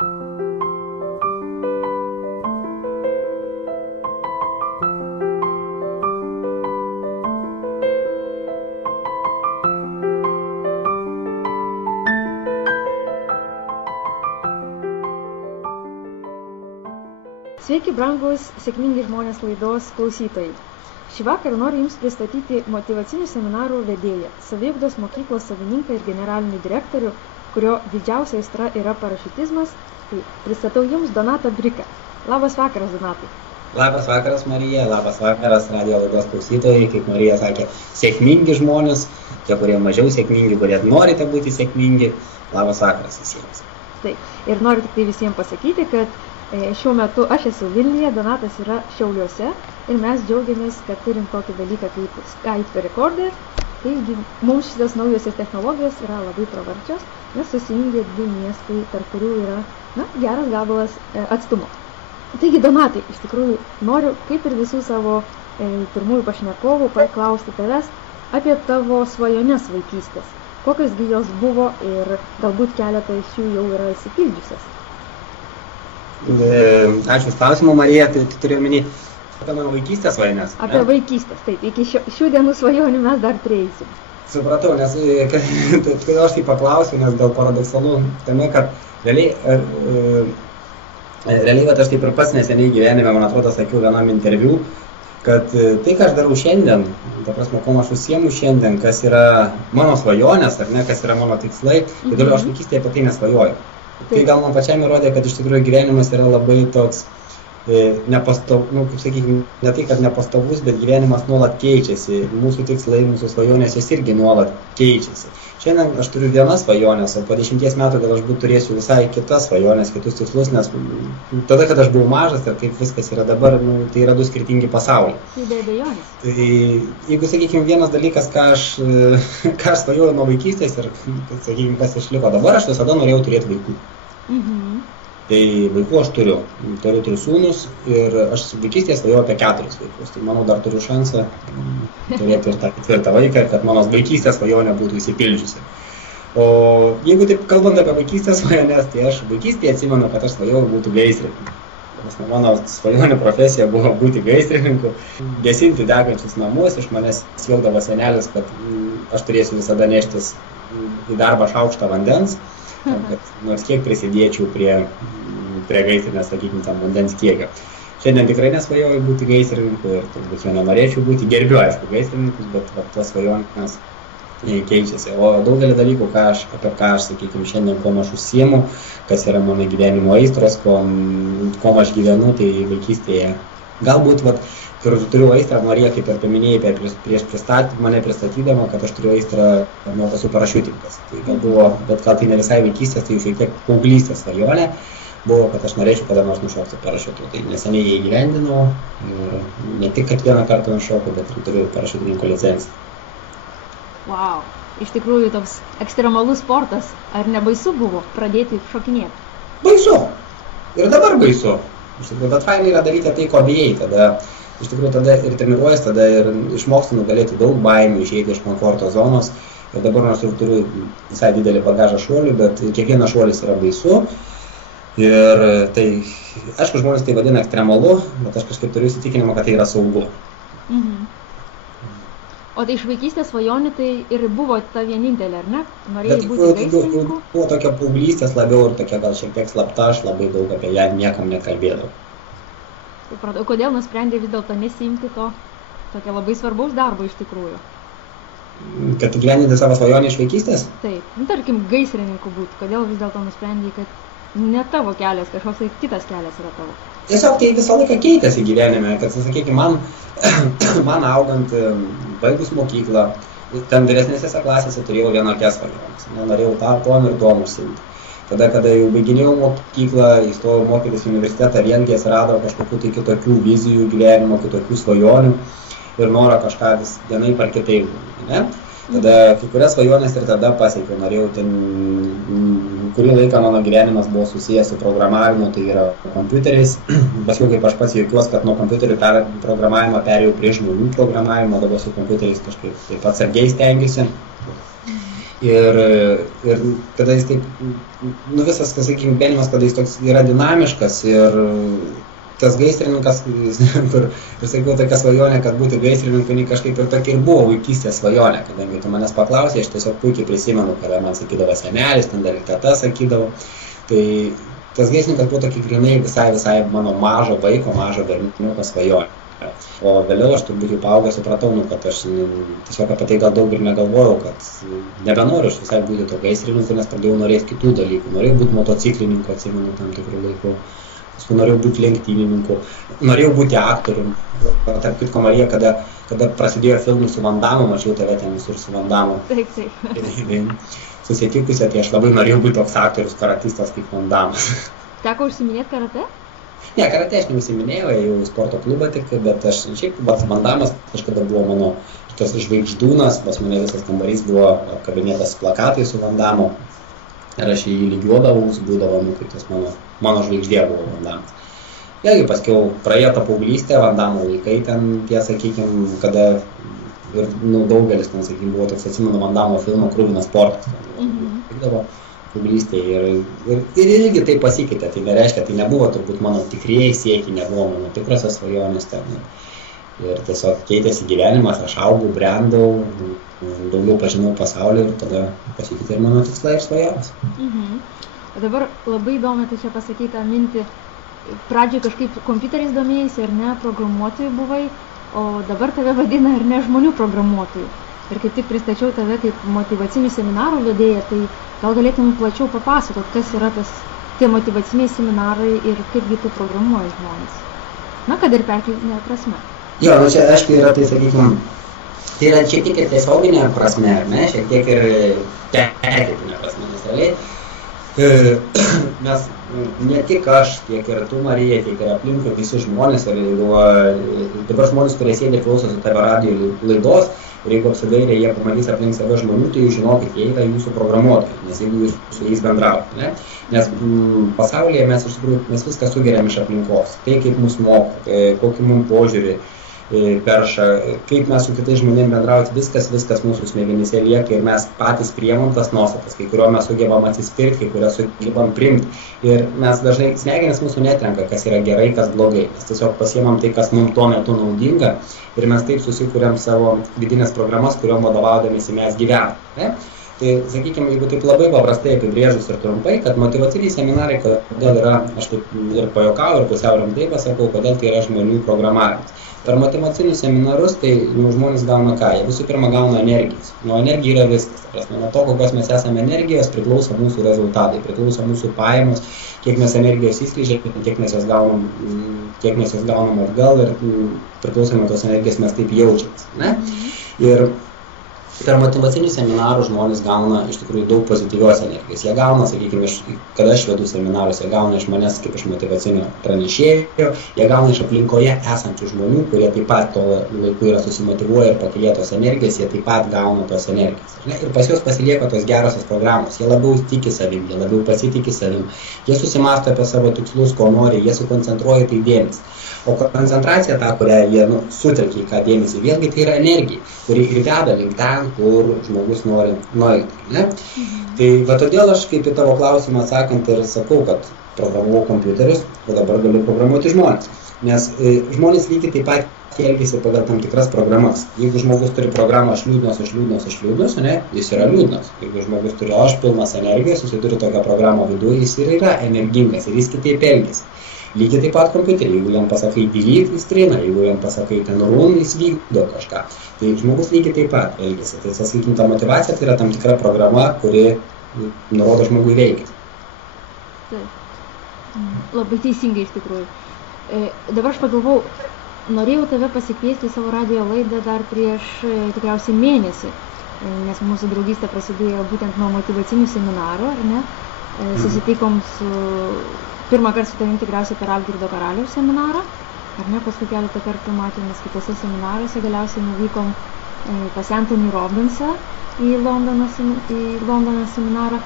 Sveiki, brangus Sėkmingi žmonės laidos klausytojai. Šį vakarą noriu Jums pristatyti motyvacinių seminarų vedėją, saviugdos mokyklos savininką ir generalinį direktorių, kurio didžiausia aistra yra parašiutizmas. Tai pristatau Jums Donatą Briką. Labas vakaras, Donatai. Labas vakaras, Marija. Labas vakaras, radijo laidos klausytojai. Kaip Marija sakė, sėkmingi žmonės, tie, kurie mažiau sėkmingi, kurie norite būti sėkmingi. Labas vakaras visiems. Taip, ir noriu tik tai visiems pasakyti, kad šiuo metu aš esu Vilniuje, Donatas yra Šiauliuose ir mes džiaugiamės, kad turim tokį dalyką kaip Skype recorder. Taigi mums šitas naujosios technologijos yra labai pravarčios, nes susijungia du miestai, tarp kurių yra geras gabalas atstumo. Taigi, Donatai, iš tikrųjų noriu, kaip ir visų savo pirmųjų pašnekovų, paklausti tavęs apie tavo svajones vaikystės. Kokios gi jos buvo ir galbūt keletą iš jų jau yra įsipildžiusios. Ačiū už klausimą, Marija. Tai turiu omeny apie mano vaikystės svajones. Apie vaikystės, taip. Iki šių dienų svajonių mes dar prieisim. Supratau, nes kodėl aš tai paklausiu, nes gal paradoksalu tame, kad realiai aš taip ir pats neseniai gyvenime, man atrodo, sakiau vienam interviu, kad tai, ką aš darau šiandien, ta prasme, kuo aš užsiemu šiandien, kas yra mano svajonės, ar ne, kas yra mano tikslai, tai aš vaikystėje apie tai nesvajoju. Tai gal man pačiam įrodė, kad iš tikrųjų gyvenimas yra labai toks nepastovus, kaip sakykime, ne tai, kad nepastovus, bet gyvenimas nuolat keičiasi. Mūsų tikslai, mūsų svajonės jos irgi nuolat keičiasi. Šiandien aš turiu vienas svajonės, o po 10 metų gal aš turėsiu visai kitas svajonės, kitus tikslus, nes tada, kad aš buvau mažas ir kaip viskas yra dabar, tai yra du skirtingi pasauliai. Tai be abejonės. Tai jeigu, sakykime, vienas dalykas, ką aš svajoju nuo vaikystės ir, sakykime, kas išliko dabar, aš visada norėjau turėti vaikų. Tai vaikų aš turiu 3 sūnus ir aš vaikystėje svajojau apie 4 vaikus. Tai manau, dar turiu šansą turėti ir tą 4 vaiką, kad mano vaikystės svajonė būtų įsipildžiusi. O jeigu taip kalbant apie vaikystės svajones, tai aš vaikystėje atsimenu, kad aš svajojau būti gaisrininku. Mano svajonė profesija buvo būti gaisrininku, gesinti degančius namus. Iš manęs siekdavo senelis, kad aš turėsiu visada neštis į darbą šaukštą vandens, kad nors kiek prisidėčiau prie gaisrinės, sakykime, tam vandens kiekio. Šiandien tikrai nesvajoju būti gaisrininku ir turbūt jo nenorėčiau būti. Gerbiu, aišku, gaisrininkus, bet tos svajonės keičiasi. O daugelį dalykų, apie ką aš, sakykime, šiandien, kuom aš užsiemu, kas yra mano gyvenimo aistros, kuom aš gyvenu, tai vaikystėje. Galbūt, kur turiu aistrą, Marija, kaip ir paminėjai, prieš mane pristatydama, kad aš turiu aistrą, esu parašiutininkas. Tai gal buvo, bet gal tai ne visai vaikystės, tai šiek tiek paauglystės svajonė buvo, kad aš norėčiau kada nors nušokti parašiutu. Tai neseniai jį įgyvendinau ir ne tik, kad vieną kartą nušokau, bet ir turiu parašiutininko licenciją. Wow, iš tikrųjų toks ekstremalus sportas. Ar nebaisu buvo pradėti šokinėti? Baisu. Ir dabar baisu. Iš tikrųjų, bet fainai yra daryti tai, ko bijai. Iš tikrųjų, tada ir treniruojas, tada ir išmoksti nugalėti daug baimių, išeiti iš komforto zonos. Ir dabar nors ir turiu visai didelį bagažą šuolių, bet kiekvienas šuolis yra baisu. Ir tai, aišku, žmonės tai vadina ekstremalu, bet aš kažkaip turiu įsitikinimą, kad tai yra saugu. O tai iš vaikystės svajonių tai ir buvo ta vienintelė, ar ne? Norėjai būti gaisrininku? Buvo tokia paauglystės labiau ir tokia gal šiek tiek slapta, aš labai daug apie ją niekam nekalbėdavau. Supratau, kodėl nusprendė vis dėlto nesiimti to tokio labai svarbaus darbo iš tikrųjų? Kad gyveninti savo svajonę iš vaikystės? Taip, tarkim, gaisrininku būti. Kodėl vis dėlto nusprendė, kad ne tavo kelias, kažkoks tai kitas kelias yra tavo? Tiesiog tai visą laiką keitėsi gyvenime, kad, sakykime, man augant, baigus mokyklą, ten vyresnėse klasėse turėjau vienokias svajones. Norėjau tuom ir tuom užsiimti. Tada, kada jau baiginėjau mokyklą, įstojau mokytis į universitetą, vėlgi atsirado kažkokių tai kitokių vizijų gyvenimo, kitokių svajonių ir noro kažką vis vienaip ar kitaip. Ne? Tada kai kurias svajonės ir tada pasiekiau, norėjau kurį laiką mano gyvenimas buvo susijęs su programavimu, tai yra kompiuteriais. Paskiau, kaip aš pats juokiuos, kad nuo kompiuterių programavimo perėjau prie žmonių programavimo, dabar su kompiuteriais kažkaip taip atsargiai stengiuosi. Ir kada jis taip, visas, sakykime, gyvenimas, kada jis toks yra dinamiškas ir tas gaisrininkas, kur, ir sakiau, tokia svajonė, kad būti gaisrininku, kažkaip ir tokia ir buvo vaikystės svajonė, kadangi tu manęs paklausė, aš tiesiog puikiai prisimenu, kada man sakydavo senelis, ten dar ir teta sakydavo, tai tas gaisrininkas buvo tokia grinai visai mano mažo vaiko, mažo berniuko svajonė. O vėliau aš turbūt jau paaugęs supratau, kad aš tiesiog apie tai gal daug ir negalvojau, kad nebenoriu aš visai būti to gaisrininku, nes pradėjau norėti kitų dalykų. Norėjau būti motociklininku, atsimenu tam tikrų laikų, paskui norėjau būti lenktynininku, norėjau būti aktorium. Tarp kitko, Marija, kada prasidėjo filmų su Van Damme, mačiau tave ten visur su Van Damme. Taip. Susitikusią, tai aš labai norėjau būti toks aktorius, karatistas kaip Van Damme. Teko užsiminėti karate? Ne, karate aš neužsiminėjau, jau į sporto klubą tik, bet aš šiaip Van Dammas kažkada buvo mano tas žvaigždūnas, pas mane visas kambarys buvo apkabinėtas plakatai su Van Dammu ir aš jį lygiuodavau, būdavo, kaip tas mano žvaigždė buvo Van Dammas. Vėlgi paskiau praėjo tą paauglystę, Van Dammo laikai ten, tie, sakykime, kada ir daugelis ten, sakykime, buvo toks, atsimenu, Van Dammo filmo Kruvinas sportas. Tikdavo paauglystėje ir irgi tai pasikeitė, tai nereiškia, tai nebuvo turbūt mano tikrieji siekiai, nebuvo mano tikrosios svajonės ten. Ir tiesiog keitėsi gyvenimas, aš augau, brendau, daugiau pažinau pasaulį ir tada pasikeitė ir mano tikslai ir svajonės. O dabar labai įdomu, tai čia pasakyti tą mintį, pradžioj kažkaip kompiuteriais domėjaisi ar ne, programuotojų buvai, o dabar tave vadina ar ne žmonių programuotojų. Ir kaip tik pristačiau tave kaip motyvacinių seminarų vedėją, tai gal galėtum plačiau papasakot, kas yra tie motyvaciniai seminarai ir kaipgi tu programuoji žmonės. Na, kad ir perkeltinė prasme. Jo, čia aišku yra, tai sakykime, tai yra šiek tiek ir tiesioginė prasme, ar ne, šiek tiek ir perkeltinė prasme, nes realiai. Mes, ne tik aš, tiek ir tu, Marija, tiek ir aplinkui visi žmonės, ir dabar žmonės, kurie sėdė klausosi tavo radijo laidos, ir jeigu apsidairė, jie pamatys aplink save žmonių, tai jūs žinokit, jie yra jūsų programuotojai, nes jeigu jūs su jais bendraujate, ne? Nes pasaulyje mes iš tikrųjų viską sugeriam iš aplinkos, tai kaip mus moko, kokį mums požiūrį perša, kaip mes su kitais žmonėmis bendrauti, viskas mūsų smegenyse lieka ir mes patys priimam tas nuostatas, kai kurio mes sugebam atsispirti, kai kurio sugebam priimti. Ir mes dažnai smegenys mūsų netrenka, kas yra gerai, kas blogai. Mes tiesiog pasiemam tai, kas mums tuo metu naudinga ir mes taip susikuriam savo vidinės programas, kuriuom vadovaudamiesi mes gyvename. Ne? Tai, sakykime, jeigu taip labai paprastai apibrėžus ir trumpai, kad motyvaciniai seminarai, kodėl yra, aš taip ir pajuokauju, ir pusiau rimtai pasakau, kodėl tai yra žmonių programavimas. Per motyvacinius seminarus tai žmonės gauna ką? Jie visų pirma gauna energijos. Nuo energija yra viskas. Nuo to, kokios mes esame energijos, priklauso mūsų rezultatai, priklauso mūsų pajamos, kiek mes energijos įskleidžiame, kiek mes jos gaunam atgal ir priklausomai tos energijos mes taip jaučiamės. Ne? Ir per motyvacinius seminarus žmonės gauna iš tikrųjų daug pozityvios energijos. Jie gauna, sakykime, kada aš vedu seminarus, jie gauna iš manęs kaip iš motyvacinio pranešėjo, jie gauna iš aplinkoje esančių žmonių, kurie taip pat to laiku yra susimotyvuoja ir pakelia tos energijos, jie taip pat gauna tos energijos. Ir pas juos pasilieka tos gerosios programos, jie labiau tiki savim, jie labiau pasitiki savim, jie susimąsto apie savo tikslus, ko nori, jie sukoncentruoja tai dėmesį. O koncentracija ta, kurią jie sutelkia į ką dėmesį, vėlgi tai yra energija, kuri ir veda link ten, kur žmogus nori nueiti. Tai va todėl aš kaip į tavo klausimą atsakant ir sakau, kad programavau kompiuterius, o dabar galiu programuoti žmonės. Nes žmonės lygiai taip pat elgiasi pagal tam tikras programas. Jeigu žmogus turi programą aš liūdnas, ne, jis yra liūdnas. Jeigu žmogus turi aš pilnas energijos, jis turi tokią programą viduje, jis ir yra energingas ir jis kitaip elgiasi. Lygiai taip pat kompiuterį, jeigu jam pasakai delete, jis trina, jeigu jam pasakai ten run, jis vykdo kažką. Tai žmogus lygiai taip pat elgiasi. Tai, sakykim, ta motyvacija tai yra tam tikra programa, kuri nurodo žmogui veikti. Taip. Labai teisingai iš tikrųjų. Dabar aš pagalvau, norėjau tave pasikviesti į savo radijo laidą dar prieš tikriausiai mėnesį, nes mūsų draugystė prasidėjo būtent nuo motyvacinių seminarų, ar ne? Susitikom pirmą kartą su tavim tikriausiai per Algirdo Karaliaus seminarą, ar ne, paskui keletą kartų matėmės kitose seminaruose, galiausiai nuvykom pas Anthony Robbinsą į Londono seminarą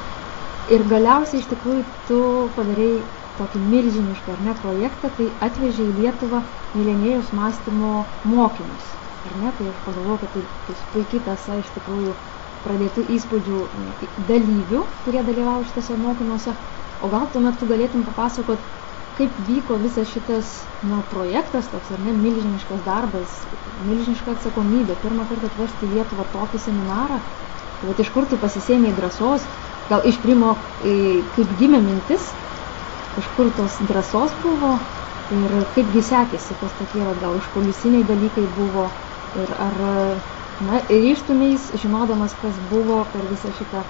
ir galiausiai iš tikrųjų tu padarei tokį milžinišką, ar ne, projektą, tai atvežė į Lietuvą milenijos mąstymo mokymus, ar ne, tai aš pagalvojau, kad tai puikiai tąsa iš tikrųjų pradėtų įspūdžių dalyvių, kurie dalyvavo šitose mokymuose. O gal tuomet tu galėtum papasakot, kaip vyko visas šitas projektas, toks ar ne, milžiniškas darbas, milžiniška atsakomybė, pirmą kartą atvesti į Lietuvą tokį seminarą. Bet iš kur tu pasisėmei drąsos, gal iš pirmo, kaip gimė mintis, iš kur tos drąsos buvo ir kaipgi sekėsi, kas tokie gal užkulisiniai dalykai buvo ir ar ryžtumeis, žinodamas, kas buvo per visą šitą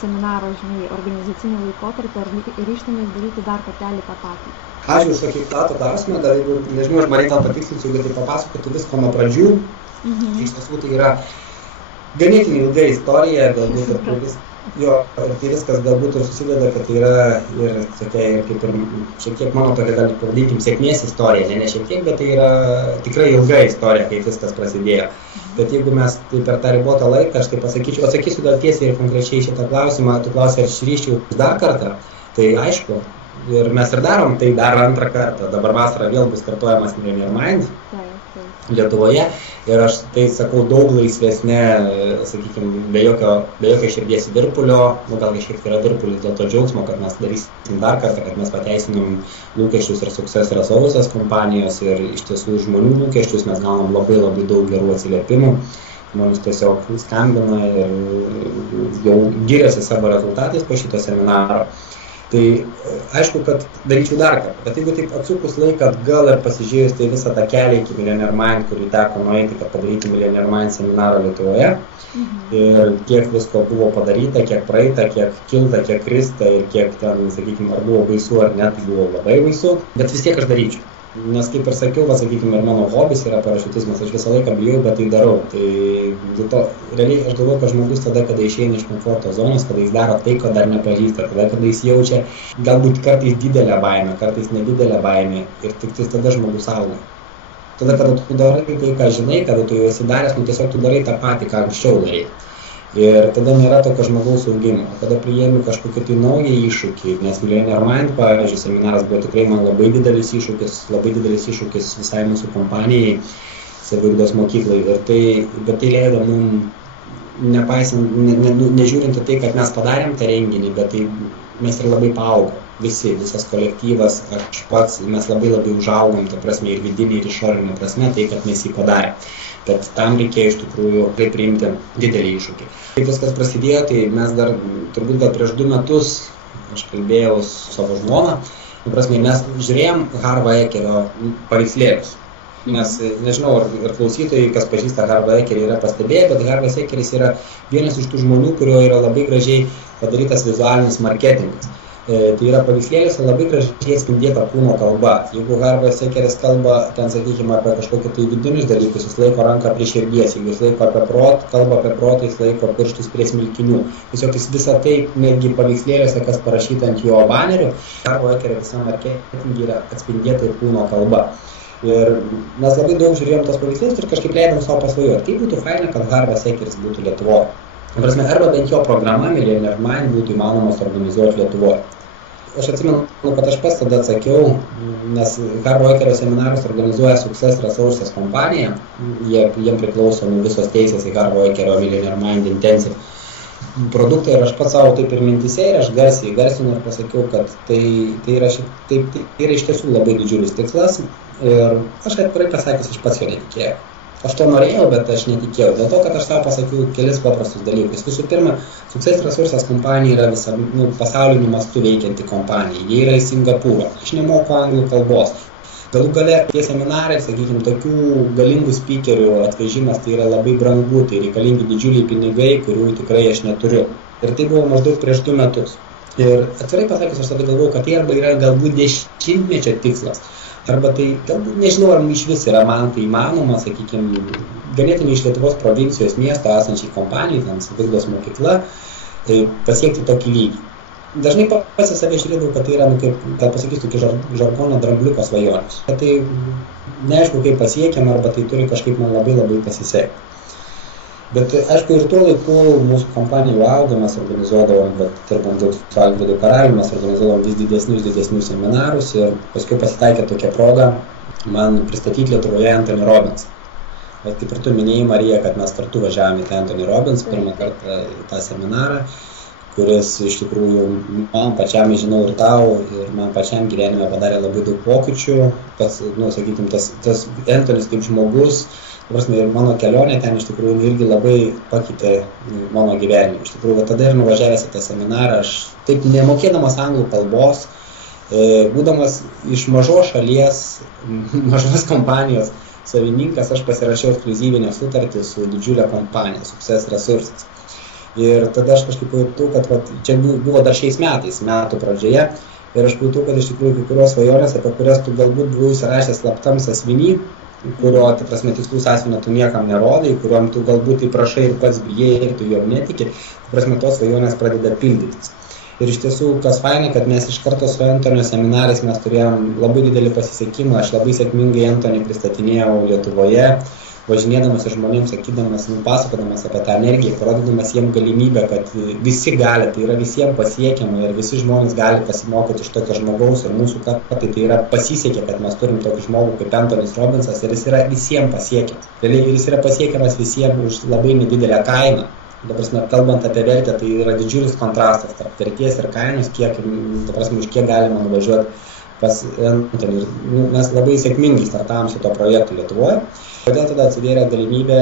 seminaro, organizacinį laikotarpį, ar ryžtumeis daryti dar kartelį tą patį? Ačiū už tokį platų klausimą, dar jeigu, nežinau, aš Marija patikslinsiu, jeigu tai papasakoti visko nuo pradžių. Iš tiesų tai yra ganėtinai ilga istorija, galbūt ir tai viskas galbūt ir susideda, kad tai yra ir tokia, ir kaip ir šiek tiek mano tokia, gal pavadinkim, sėkmės istorija, ne šiek tiek, bet tai yra tikrai ilga istorija, kaip viskas prasidėjo. Bet jeigu mes tai per tą ribotą laiką, aš tai atsakysiu gal tiesiai ir konkrečiai šitą klausimą, tu klausai, ar išryščiau dar kartą, tai aišku, ir mes ir darom tai dar antrą kartą, dabar vasarą vėl bus kartojamas Millionaire Mind Lietuvoje ir aš tai sakau daug laisvesnė, sakykime, be jokio širdies virpulio, gal kažkiek yra virpulis dėl to džiaugsmo, kad mes darysim dar kartą, kad mes pateisinam lūkesčius ir Success Resources kompanijos ir iš tiesų žmonių lūkesčius, mes gaunam labai daug gerų atsiliepimų, žmonės tiesiog skambina ir jau giriasi savo rezultatais po šito seminaro. Tai aišku, kad daryčiau dar kartą, bet jeigu taip atsukus laiką atgal ir pasižiūrėjus tai visą tą kelią iki Millionaire Mind, kurį teko nueiti, kad padaryti Millionaire Mind seminarą Lietuvoje, ir kiek visko buvo padaryta, kiek praeita, kiek kilta, kiek krista ir kiek ten, sakykime, ar buvo baisu ar ne, tai buvo labai baisu, bet vis tiek aš daryčiau. Nes kaip ir sakiau, sakykime, ir mano hobis yra parašiutizmas, aš visą laiką bijau, bet tai darau. Tai dėl to, realiai aš galvoju, kad žmogus tada, kada išeina iš komforto zonos, kada jis daro tai, ko dar nepažįsta, tada, kada jis jaučia galbūt kartais didelę baimę, kartais nedidelę baimę ir tik tada žmogus auga. Tada, kada tu darai tai, ką žinai, kada tu jau esi daręs, tiesiog tu darai tą patį, ką anksčiau darai. Ir tada nėra tokio žmogaus augimo. Kada priėmi kažkokį tai naują iššūkį, nes Millionaire Mind, pavyzdžiui, seminaras buvo tikrai man labai didelis iššūkis visai mūsų kompanijai, saviugdos mokyklai. Bet tai leido mums, nepaisant, nežiūrint tai, kad mes padarėm tą renginį, bet tai mes ir labai paaugom. Visas kolektyvas, aš pats, mes labai užaugom, ta prasme, ir vidinė, ir išorinė prasme, tai, kad mes jį padarėm. Bet tam reikėjo iš tikrųjų priimti didelį iššūkį. Kaip viskas prasidėjo, tai mes dar, turbūt prieš 2 metus, aš kalbėjau su savo žmona, prasme, mes žiūrėjom Harvo Ekerio paveikslėlius. Nes, nežinau, ar klausytojai, kas pažįsta Harvo Ekerį, yra pastebėję, bet Harvas Ekeris yra vienas iš tų žmonių, kurio yra labai gražiai padarytas vizualinis marketingas. Tai yra paveikslėlis labai gražiai atspindėta kūno kalba. Jeigu Harvas Ekeris kalba, ten, sakykime, apie kažkokius tai vidinius dalykus, jis laiko ranką prie širdies, jeigu jis laiko kalba apie protą, jis laiko pirštus prie smilkinių. Tiesiog jis visą tai, netgi paveikslėliuose, kas parašyta ant jo banerių, Harvo Ekerio visam marketingai yra atspindėta ir kūno kalba. Ir mes labai daug žiūrėjom tos paveikslėlius ir kažkaip leidom savo pasvajoti. Kaip būtų faina, kad Harvas Ekeris būtų Lietuvoje. Arba bent jo programa Millionaire Mind būtų įmanomas organizuoti Lietuvoje. Aš atsimenu, kad aš pats tada atsakiau, nes Harvo Ekerio seminarus organizuoja Success Resources kompanija, jiem priklauso visos teisės į Harvo Ekerio Millionaire Mind Intensive produktą ir aš pats savo taip ir mintise ir aš garsinu ir pasakiau, kad tai yra iš tiesų labai didžiulis tikslas ir aš atvirai pasakęs, aš pats jo netikėjau. Aš to norėjau, bet aš netikėjau. Dėl to, kad aš savo pasakiau kelis paprastus dalykus. Visų pirma, Success Resources kompanija yra visa pasauliniu mastu veikianti kompanija. Jie yra į Singapūrą. Aš nemoku anglų kalbos. Galų gale tie seminarai, sakykime, tokių galingų speakerių atvežimas tai yra labai brangu, tai reikalingi didžiuliai pinigai, kurių tikrai aš neturiu. Ir tai buvo maždaug prieš 2 metus. Ir atvirai pasakęs, aš tada galvoju, kad tai arba yra galbūt 10-mečio tikslas. Arba tai, galbūt nežinau, ar iš vis yra man tai įmanoma, sakykime, ganėtinai iš Lietuvos provincijos miesto esančiai kompanijai, ten saviugdos mokykla, pasiekti tokį lygį. Dažnai pats save žiūrėdavau, kad tai yra, gal pasakysiu, tokį žargoną drambliuko svajonės. Kad tai neaišku, kaip pasiekiam, arba tai turi kažkaip man labai pasisekti. Bet, aišku, ir tuo laiku mūsų kompanija jau augo, mes organizuodavom, dirbant daug su Algirdu Karaliu, mes organizuodavom vis didesnius seminarus ir paskui pasitaikė tokia proga man pristatyti Lietuvoje Anthony Robbins. kaip ir tu minėjai, Marija, kad mes kartu važiavome į Anthony Robbins pirmą kartą į tą seminarą, kuris iš tikrųjų man pačiam, žinau, ir tau, ir man pačiam gyvenime padarė labai daug pokyčių. Sakykime, tas Anthonys kaip žmogus, ir mano kelionė ten iš tikrųjų irgi labai pakeitė mano gyvenimą. Iš tikrųjų, tada ir nuvažiavęs į tą seminarą, aš taip nemokėdamas anglų kalbos, būdamas iš mažos šalies, mažos kompanijos savininkas, aš pasirašiau ekskliuzyvinę sutartį su didžiulė kompanija, Success Resources. Ir tada aš kažkaip pajutau, kad čia buvo dar šiais metų pradžioje, ir aš pajutau, kad iš tikrųjų kai kurios svajonės, apie kurias tu galbūt buvai įsirašęs slaptam sąsiuviny, kurio, tikslų sąsiuvinio tu niekam nerodai, kuriuom tu galbūt įprašai ir pats bijai ir tu jom netiki, tos svajonės pradeda pildytis. Ir iš tiesų, kas fainai, kad mes iš karto su Anthonio seminarais mes turėjom labai didelį pasisekimą, aš labai sėkmingai Anthony pristatinėjau Lietuvoje, važinėdamas ir žmonėms, sakydamas, pasakodamas apie tą energiją, parodydamas jiems galimybę, kad visi gali, tai yra visiems pasiekiama ir visi žmonės gali pasimokyti iš tokio žmogaus ir mūsų kartai tai yra pasisekė, kad mes turim tokį žmogų kaip Anthonys Robbinsas ir jis yra visiems pasiekiamas. Ir jis yra pasiekiamas visiems už labai nedidelę kainą. Dabar, kalbant apie vertę, tai yra didžiulis kontrastas tarp vertės ir kainos, už kiek galima nuvažiuoti pas Anthony. Mes labai sėkmingai startavom su to projektu Lietuvoje. Kodėl tada atsivėrė galimybė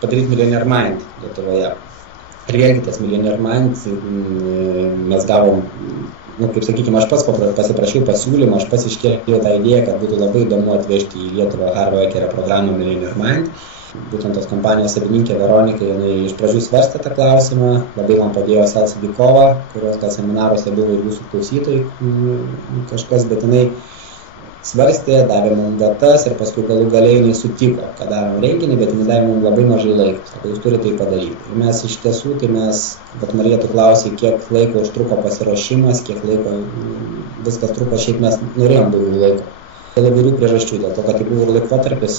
padaryti Millionaire Mind Lietuvoje. Ir vėlgi tas Millionaire Mind mes gavom, kaip sakykime, aš pats pasiprašiau pasiūlymą, aš pats iškėliau tą idėją, kad būtų labai įdomu atvežti į Lietuvą Harvard programą Millionaire Mind. Būtent tos kompanijos savininkė Veronika, jinai iš pradžių svarstė tą klausimą, labai man padėjo Selsa Dykova, kurios gal seminaruose buvo ir jūsų klausytojai kažkas, bet jinai svarstė, davė mums datas ir paskui galų galiai jinai sutiko, kad darom renginį, bet jinai davė mums labai mažai laiko, sako, jūs turite tai padaryti. Ir mes iš tiesų, tai mes, bet Marija, tu klausai, kiek laiko užtruko pasiruošimas, kiek laiko viskas truko, šiaip mes norėjom daugiau laiko. Dėl įvairių priežasčių, dėl to, kad tai buvo laikotarpis,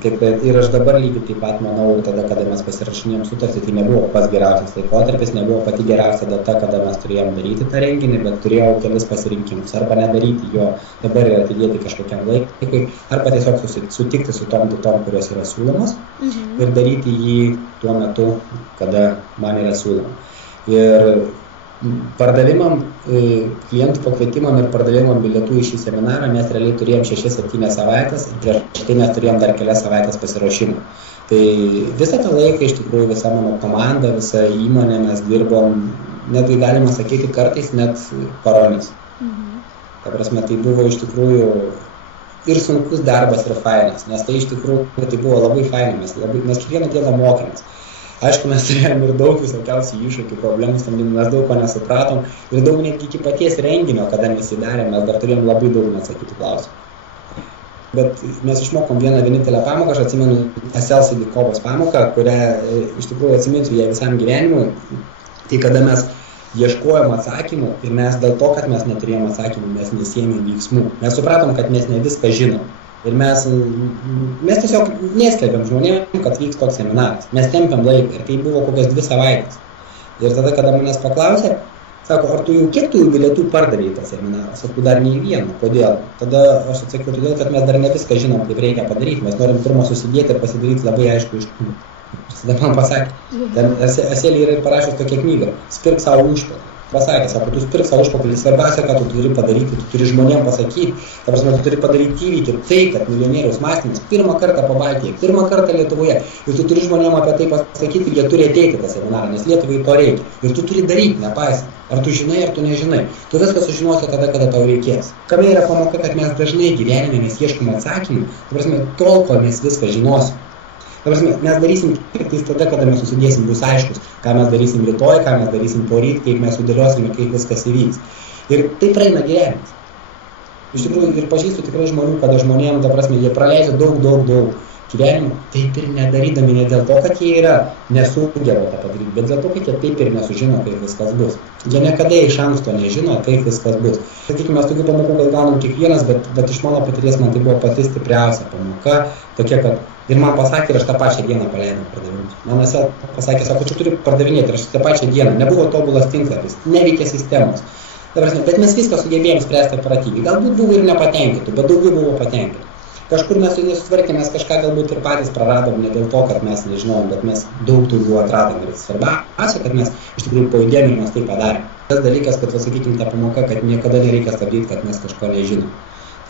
ir aš dabar lygiai taip pat manau, tada, kada mes pasirašinėjom sutartį, tai nebuvo pats geriausias laikotarpis, nebuvo pati geriausia data, kada mes turėjom daryti tą renginį, bet turėjau kelis pasirinkimus, arba nedaryti jo dabar ir atidėti kažkokiam laikui, arba tiesiog sutikti su tom datom, kurios yra siūlomos ir daryti jį tuo metu, kada man yra siūloma. Ir pardavimam, klientų pakvietimam ir pardavimam bilietų į šį seminarą mes realiai turėjom 6-7 savaitės ir prieš tai mes turėjom dar kelias savaitės pasiruošimų. Tai visą tą laiką iš tikrųjų visa mano komanda, visa įmonė mes dirbom, net galima sakyti kartais net paromis. Ta prasme, tai buvo iš tikrųjų ir sunkus darbas ir fainas, nes tai iš tikrųjų tai buvo labai fainas, mes kiekvieną dieną mokėmės. Aišku, mes turėjom ir daug visokiausių iššūkių, problemų, mes daug ko nesupratom ir daug netgi iki paties renginio, kada mes įdarėm, mes dar turėjom labai daug neatsakytų klausimų. Bet mes išmokom vieną vienintelę pamoką, aš atsimenu Selsa Dykovos pamoką, kurią iš tikrųjų atsiminsiu ją visam gyvenimui. Tai kada mes ieškojom atsakymų ir mes dėl to, kad mes neturėjom atsakymų, mes nesiėmėm veiksmų. Mes supratom, kad mes ne viską žinom. Ir mes tiesiog neskelbėm žmonėm, kad vyks toks seminaras. Mes tempiam laiką ir tai buvo kokias 2 savaitės. Ir tada, kada manęs paklausė, sako, ar tu jau kiek tų bilietų pardavėjai tą seminarą? Sakau, dar nei vieną. Kodėl? Tada aš atsakiau, todėl, kad mes dar ne viską žinom, kaip reikia padaryti. Mes norim pirmą susidėti ir pasidaryti labai aišku iškumą. Tada man pasakė, ten Aselė yra parašęs tokią knygą, Spirk savo užpakalį. Pasakė, sako, tu spirk savo užpakalį, svarbiausia, ką tu turi padaryti, tu turi žmonėm pasakyti, ta prasme, tu turi padaryti įvykį, tai, kad milijonieriaus mąstymas pirmą kartą Pabaltyje, pirmą kartą Lietuvoje, ir tu turi žmonėm apie tai pasakyti, jie turi ateiti tą seminarą, nes Lietuvai to reikia, ir tu turi daryti, nepaisant, ar tu žinai, ar tu nežinai, tu viską sužinosi tada, kada tau reikės. Kame yra pamoka, kad mes dažnai gyvenime mes ieškome atsakymų, ta prasme, tol, kol mes viską žinosim. Mes darysim tik tada, kada mes susidėsim, bus aiškus, ką mes darysim rytoj, ką mes darysim poryt, kaip mes sudėliosime, kaip viskas įvyks. Ir tai praeina gyvenimas. Iš tikrųjų, ir pažįstu tikrai žmonių, kada žmonėm, ta prasme, jie praleidžia daug gyvenimo, taip ir nedarydami, ne dėl to, kad jie yra nesugeba tą padaryti, bet dėl to, kad jie taip ir nesužino, kaip viskas bus. Jie niekada iš anksto nežino, kaip viskas bus. Sakykime, mes tokių pamokų gal gaunam kiekvienas, bet iš mano patirties man tai buvo pati stipriausia pamoka, tokia, kad ir man pasakė, ir aš tą pačią dieną paleidau pardavimus. Man pasakė, sako, tu turi pardavinėti, ir aš tą pačią dieną, nebuvo tobulas tinklapis, neveikė sistemos. Bet mes viską sugebėjom spręsti operatyviai. Galbūt buvo ir nepatenkintų, bet daugiau buvo patenkintų. kažkur mes su nesutvarkėm, mes kažką galbūt ir patys praradom, ne dėl to, kad mes nežinojom, bet mes daug daugiau atradom. Ir svarbiausia, kad mes iš tikrųjų pajudėm ir mes tai padarėm. Tas dalykas, kad, sakykime, ta pamoka, kad niekada nereikia stabdyti, kad mes kažko nežinom.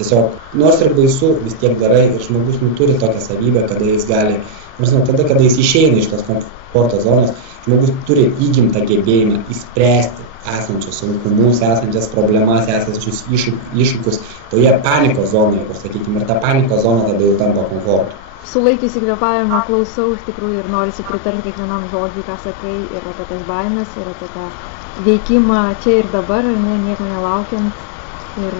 Tiesiog, nors ir baisu, vis tiek darai ir žmogus turi tokią savybę, kada jis gali, tada, kada jis išeina iš tos komforto zonos, žmogus turi įgimtą gebėjimą įspręsti esančius sunkumus, esančias problemas, esančius iššūkius toje panikos zonoje, kur, sakykime, ir ta panikos zona tada jau tampa komfortu. Sulaikiusi kvėpavimą klausau iš tikrųjų ir norisi pritarti kiekvienam žodžiui, ką sakai, ir apie tas baimės, ir apie tą veikimą čia ir dabar, nieko nelaukiant, ir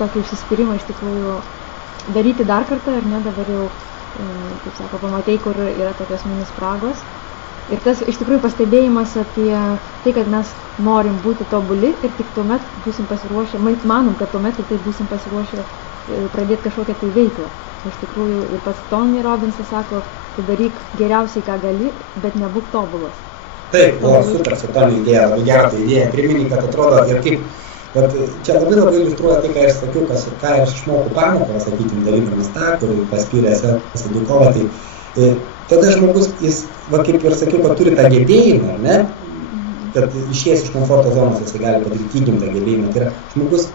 tokį užsispyrimą iš tikrųjų daryti dar kartą, ir dabar jau, kaip sako, pamatei, kur yra tokios mini spragos. Ir tas iš tikrųjų pastebėjimas apie tai, kad mes norim būti tobuli ir tik tuomet būsim pasiruošę, manom, kad tuomet tai būsim pasiruošę pradėti kažkokią tai veiklą. Iš tikrųjų, ir pats Tony Robbinsas sako, tu daryk geriausiai, ką gali, bet nebūk tobulas. Taip, buvo super su Tony idėja, labai gera ta idėja, primini, kad atrodo ir kaip, bet čia labai iliustruoja tai, ką aš sakiau, ką aš išmokau pamoką, sakykime, darydamas tą, kur paskyrė Sadikovą, tai tada žmogus, jis, kaip ir sakiau, kad turi tą gebėjimą, ne? Kad išėjęs iš komforto zonos jis gali padaryti įgimtą gebėjimą. Tai yra, žmogus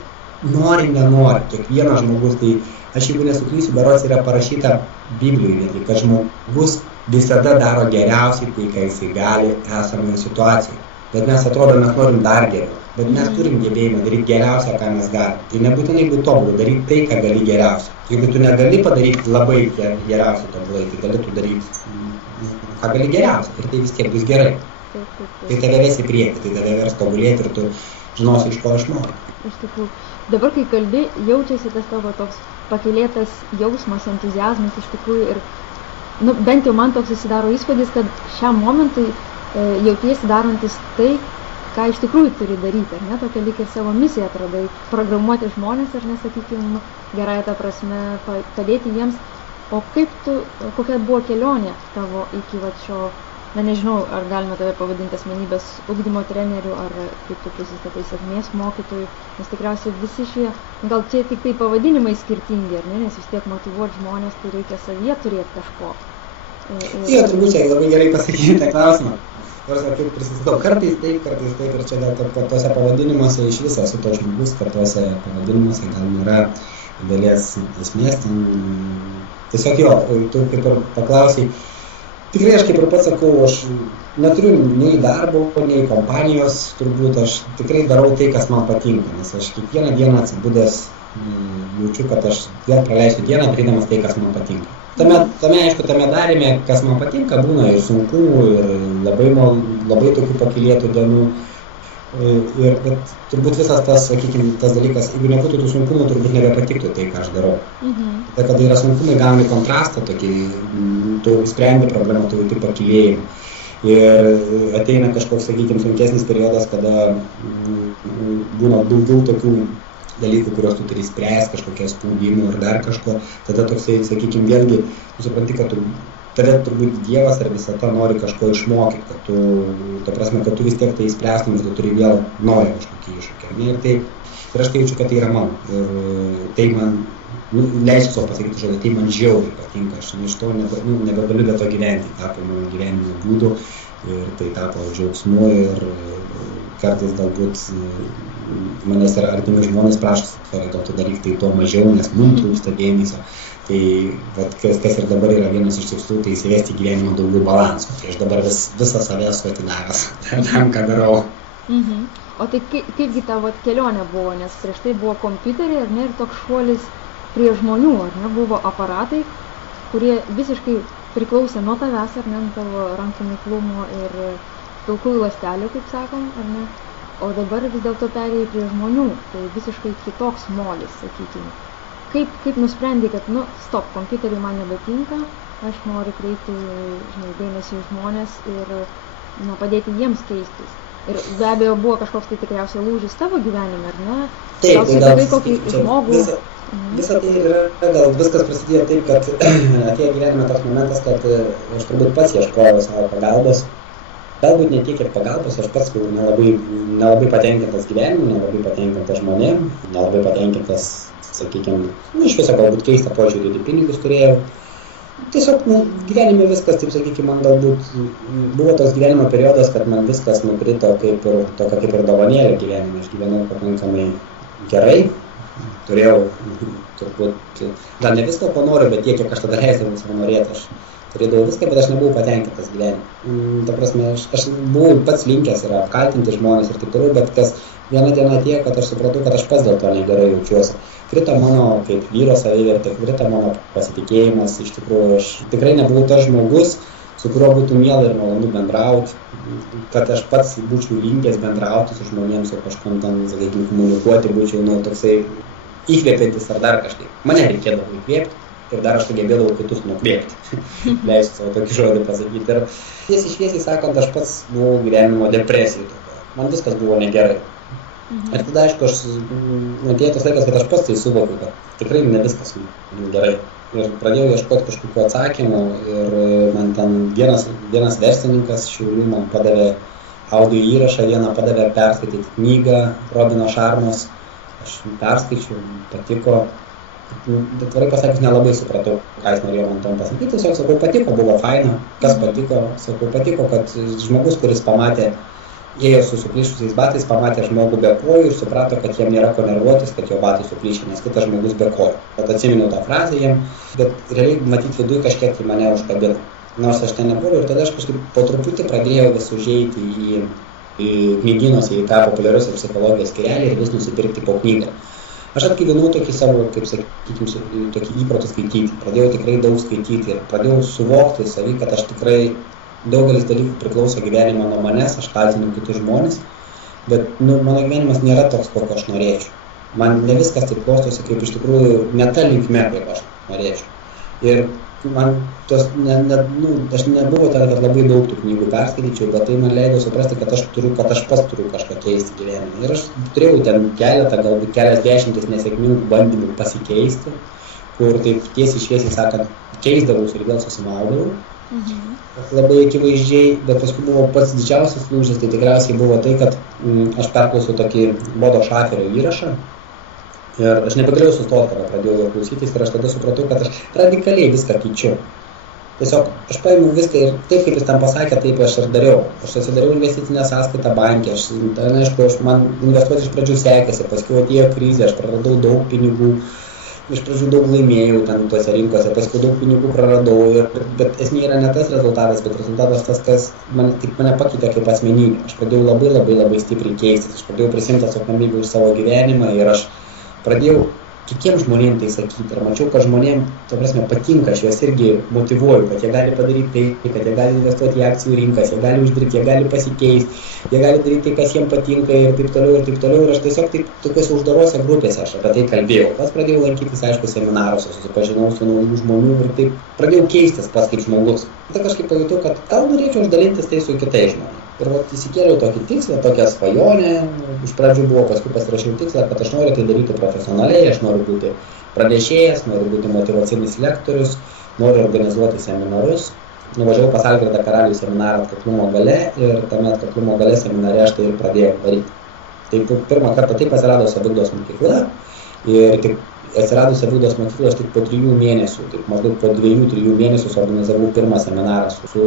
nori, nenori, kiekvienas žmogus, tai aš jeigu nesuklysiu, berods yra parašyta Biblijoje, kad žmogus visada daro geriausiai tai, ką jisai gali esamoje situacijoje. Bet mes atrodo, mes norim dar geriau. Bet mes turim gebėjimą daryti geriausią, ką mes galim. Tai nebūtinai būtų tobulai, daryti tai, ką gali geriausia. Jeigu tu negali padaryti labai geriausiai tobulai, tai gali tu daryti, ką gali geriausia. Ir tai vis tiek bus gerai. Tai tave ves į priekį, tai tave vers tobulėti ir tu žinosi, iš ko išmokti. Iš tikrųjų. Dabar, kai kalbi, jaučiasi tas tavo toks pakylėtas jausmas, entuziazmas iš tikrųjų. Ir bent jau man toks susidaro įspūdis, kad šiam momentui jautiesi darantis tai, ką iš tikrųjų turi daryti, ar ne? Tokia lyg ir savo misiją atradai, programuoti žmonės, ar ne, sakykime, gerąją tą prasme, padėti jiems. O kokia buvo kelionė tavo iki šio, nežinau, ar galime tave pavadinti asmenybės ugdymo treneriu, ar kaip tu prisistatai sėkmės mokytojų, nes tikriausiai visi šie, gal čia tik tai pavadinimai skirtingi, ar ne, nes vis tiek motyvuoti žmonės, tai reikia savyje turėti kažko. Jie turbūt čia labai gerai pasakyti tą klausimą. Nors kaip prisistatau, kartais taip, ir čia gal tose pavadinimuose iš viso esu to žmogus, kad tose pavadinimuose gal nėra dalies esmės. Tiesiog jo, tu kaip ir paklausai, tikrai aš kaip ir pats sakau, aš neturiu nei darbo, nei kompanijos, turbūt aš tikrai darau tai, kas man patinka, nes aš kiekvieną dieną atsibudęs jaučiu, kad aš vėl praleisiu dieną, darydamas tai, kas man patinka. Tame darėme, kas man patinka, būna ir sunkumų, ir labai tokių pakylėtų dienų. Bet turbūt visas tas, sakykime, tas dalykas, jeigu nebūtų tų sunkumų, turbūt nebepatiktų tai, ką aš darau. Tai kada yra sunkumai, gauni kontrastą, tokį, tu sprendi problemą, tu jauti pakylėjimą. Ir ateina kažkoks, sakykime, sunkesnis periodas, kada būna daugiau tokių dalykų, kuriuos tu turi spręsti, kažkokie spaudimų ir dar kažko, tada toksai, sakykime, vėlgi, tu supranti, kad tave turbūt Dievas ar visata nori kažko išmokyti, kad tu, ta prasme, kad tu vis tiek tai spręstum, tu turi vėl naują kažkokį iššūkį. Ir aš tai jaučiu, kad tai yra mano. Ir tai man, leisiu savo pasakyti žodį, tai man žiauriai patinka, aš iš to nebegaliu be to gyventi, tapo mano gyvenimo būdu ir tai tapo džiaugsmu ir kartais galbūt manęs ir artimi žmonės prašo, gal tu daryk tai to mažiau, nes mums trūksta dėmesio. Tai kas ir dabar yra vienas iš tikslų, tai įsivesti gyvenimo daugiau balanso. Tai aš dabar visą savęs atidavęs tam, ką darau. O tai kaipgi tavo kelionė buvo, nes prieš tai buvo kompiuteriai, ar ne, ir toks šuolis prie žmonių, ar ne, buvo aparatai, kurie visiškai priklausė nuo tavęs, ar ne, nuo tavo rankų miklumo ir pilkųjų ląstelių, kaip sakom, ar ne. O dabar vis dėlto perėjai prie žmonių, tai visiškai kitoks molis, sakykime. Kaip nusprendai, kad, stop, kompiuteriai man nebetinka, aš noriu kreipti, dėmesį į žmonės ir padėti jiems keistis. Ir be abejo buvo kažkoks tai tikriausiai lūžis tavo gyvenime, ar ne? Taip, tai gal kokį žmogų. Visą tai yra, gal viskas prasidėjo taip, kad atėjo gyvenime toks momentas, kad aš turbūt pats ieškojau savo pagalbos. galbūt ne tiek ir pagalbos, aš pats buvau nelabai patenkintas gyvenimu, nelabai patenkintas žmonėm, nelabai patenkintas, sakykime, iš viso galbūt keistą požiūrį į pinigus turėjau. Tiesiog gyvenime viskas, taip sakykime, man galbūt buvo toks gyvenimo periodas, kad man viskas nukrito kaip ir dovanėlė gyvenime. Aš gyvenau pakankamai gerai, turėjau turbūt, gal ne viską, ko noriu, bet tiek, kiek aš tada leisdavau savo norėti. Aš turėdavau viską, bet aš nebuvau patenkintas gyvenimu. Ta prasme, aš buvau pats linkęs ir apkaltinti žmonės ir taip toliau, bet kas vieną dieną atėjo, kad aš supratau, kad aš pats dėl to negerai jaučiuosi. Krito mano kaip vyro savivertė, krito mano pasitikėjimas, iš tikrųjų aš tikrai nebuvau tas žmogus, su kuriuo būtų miela ir malonu bendrauti, kad aš pats būčiau linkęs bendrauti su žmonėms, su kažkam ten, sakykime, komunikuoti, būčiau, toksai įkvėpiantis ar dar kažkaip. Mane reikėdavo įkvėpti ir dar aš sugebėdavau kitus nukvėpti. Leisiu savo tokį žodį pasakyti. Ir šviesiai sakant, aš pats buvau gyvenimo depresijai. Man viskas buvo negerai. Ir tada, aišku, atėjo tas laikas, kad aš pats tai suvokiu, kad tikrai ne viskas gerai. Ir pradėjau ieškoti kažkokių atsakymų ir man ten vienas verslininkas Šiaulių man padavė audio įrašą, vieną padavė perskaityti knygą Robino Šarmos. Aš perskaičiau, patiko. Bet tvarai pasakius, nelabai supratau, ką jis norėjo man tom pasakyti. Tiesiog sakau, patiko, buvo faina. Kas patiko? Sakau, patiko, kad žmogus, kuris pamatė, ėjo su suplyšusiais batais, pamatė žmogų be kojų ir suprato, kad jam nėra ko nervuotis, kad jo batai suplyšę, nes kitas žmogus be kojų. Tad atsiminiau tą frazę jam, bet realiai matyti viduj kažkiek tai mane užkabino. Nors aš ten nebuvau ir tada aš kažkaip po truputį pradėjau vis užeiti į knygynuose, į tą populiarios psichologijos skyrelį ir vis nusipirkti po knygą. Aš atgyvenau tokį savo, kaip sakykime, tokį įprotį skaityti. Pradėjau tikrai daug skaityti ir pradėjau suvokti savį, kad aš tikrai daugelis dalykų priklauso gyvenimo nuo manęs, aš kaltinu kitus žmonės, bet mano gyvenimas nėra toks, kokio aš norėčiau. Man ne viskas taip klostosi, kaip iš tikrųjų ne ta linkme, kaip aš norėčiau. Ir man aš nebuvo tada, kad labai daug tų knygų perskaityčiau, bet tai man leido suprasti, kad aš pats turiu kažką keisti gyvenime. Ir aš turėjau ten galbūt keliasdešimtis nesėkmingų bandymų pasikeisti, kur taip tiesiai šviesiai sakant, keisdavausi ir vėl susimaudavau. Labai akivaizdžiai, bet paskui buvo pats didžiausias lūžis, tai tikriausiai buvo tai, kad aš perklausiau tokį Bodo Šaferio įrašą. Ir aš nebegalėjau sustoti, kada pradėjau jo klausytis ir aš tada supratau, kad aš radikaliai viską keičiu. Tiesiog aš paėmiau viską ir taip, kaip jis tam pasakė, taip aš ir dariau. Aš atsidariau investicinę sąskaitą banke, man investuoti iš pradžių sekėsi, paskui atėjo krizė, aš praradau daug pinigų, iš pradžių daug laimėjau ten tuose rinkose, paskui daug pinigų praradau, bet esmė yra ne tas rezultatas, bet rezultatas tas, kas mane pakeitė kaip asmenybę. Aš pradėjau labai stipriai keistis, aš pradėjau prisimti atsakomybę už savo gyvenimą ir aš pradėjau kitiems žmonėms tai sakyti ir mačiau, kad žmonėms, to prasme, patinka, aš juos irgi motyvuoju, kad jie gali padaryti tai, kad jie gali investuoti į akcijų rinkas, jie gali uždirbti, jie gali pasikeisti, jie gali daryti tai, kas jiems patinka ir taip toliau. Ir aš tiesiog taip tokiuose uždarose grupėse aš apie tai kalbėjau. Pats pradėjau lankytis, aišku, seminaruose, susipažinau su naujų žmonių ir taip pradėjau keistis pats kaip žmogus. Tada kažkaip pajutau, kad gal norėčiau dalintis tai su kitais žmonėmis. Ir įsikėliau tokį tikslą, tokią svajonę, iš pradžių buvo, paskui pasirašiau tikslą, kad aš noriu tai daryti profesionaliai, aš noriu būti pranešėjas, noriu būti motyvacinis lektorius, noriu organizuoti seminarus. Nuvažiavau pas Algirdą Karalių seminarą Atkaklumo galia ir tame Atkaklumo galia seminare aš tai ir pradėjau daryti. Tai pirmą kartą taip atsirado Saviugdos mokykla ir tik atsirado Saviugdos mokykla aš tik po 3 mėnesių, taip maždaug po 2-3 mėnesių suorganizavau pirmą seminarą su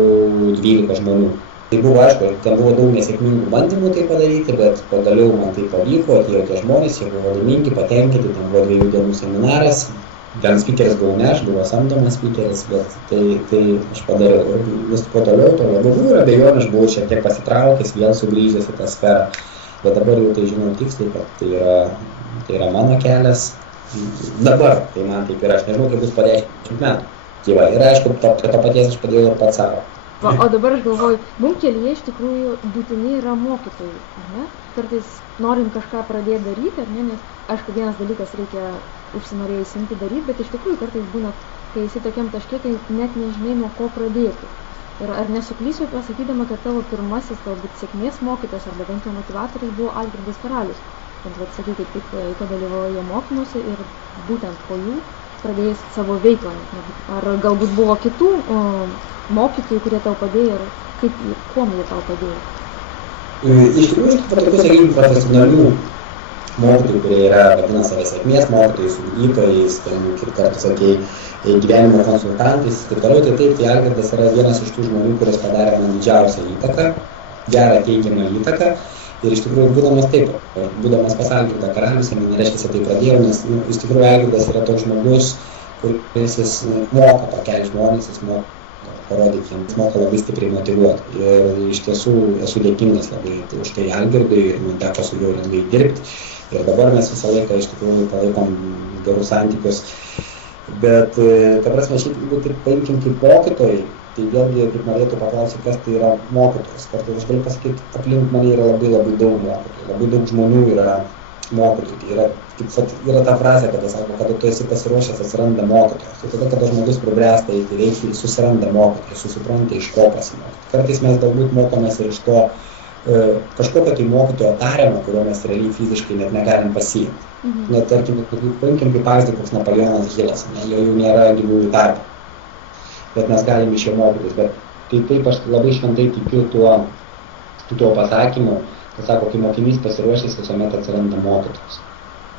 12 žmonių. Tai buvo, aišku, ten buvo daug nesėkmingų bandymų tai padaryti, bet pagaliau man tai pavyko, atėjo tie žmonės, jie buvo laimingi, patenkinti, ten buvo 2 dienų seminaras, ten speakeris buvau ne, aš buvau samdomas speakeris, bet tai aš padariau. Ir vis po toliau, to labiau ir abejonė, aš buvau šiek tiek pasitraukęs, vėl sugrįžęs į tą sferą, bet dabar jau tai žinau tiksliai, kad tai yra mano kelias. Dabar, tai man taip yra, aš nežinau, kaip bus po 10 metų. Tai va, ir aišku, to paties aš padėjau ir pats savo. O dabar aš galvoju, mums kelyje iš tikrųjų būtinai yra mokytojai, ne? Kartais norint kažką pradėti daryti, ar ne, nes aišku, vienas dalykas reikia užsinorėjus imti daryti, bet iš tikrųjų kartais būna, kai esi tokiam taške, kai net nežinai nuo ko pradėti. Ir ar nesuklysiu pasakydama, kad tavo pirmasis galbūt sėkmės mokytas arba bent jau motivatorius buvo Algirdas Karalius. Kad sakai, kaip tik dalyvauja mokymuose ir būtent po jų pradėjai savo veiklą? Ar galbūt buvo kitų mokytojų, kurie tau padėjo, ir kuom jie tau padėjo? Iš tikrųjų, tokių, sakykime, profesionalių mokytojų, kurie vadina save sėkmės mokytojais, ugdytojais, kaip kartu sakei, gyvenimo konsultantais, taip toliau, tai Algirdas yra vienas iš tų žmonių, kuris padarė man didžiausią įtaką, gerą teigiamą įtaką. Ir iš tikrųjų, būdamas pas Algirdą Karalių seminare, aš tai pradėjau, nes iš tikrųjų Algirdas yra toks žmogus, kuris jis moka pakelti žmonės, jis moka parodyti jiems, moka labai stipriai motyvuoti. Ir iš tiesų esu dėkingas labai už tai Algirdui ir man teko su juo ilgai dirbti. Ir dabar mes visą laiką iš tikrųjų palaikom gerus santykius. Bet, ta prasme, šiaip paimkim kaip mokytojai, tai vėlgi, kaip norėtų paklausyti, kas tai yra mokytojas. Kartais aš galiu pasakyti, aplink mane yra labai daug mokytojų, labai daug žmonių yra mokytojų. Tai yra ta frazė, kada sako, kada tu esi pasiruošęs, atsiranda mokytojas. Tai tada, kada žmogus pribręsta į veiklį, susiranda mokytojas, susipranta, iš ko pasimokyti. Kartais mes galbūt mokomės ir iš to kažkokio tai mokytojo tariamo, kurio mes realiai fiziškai net negalim pasiimti. Net, tarkim, paimkim kaip pavyzdį koks Napoleonas Hilas, jo jau nėra gyvųjų tarpe. Bet mes galim iš jo mokytis. Bet tai taip aš labai šventai tikiu tuo pasakymu, kad sako, kai mokinys pasiruošęs, visuomet atsiranda mokytojas.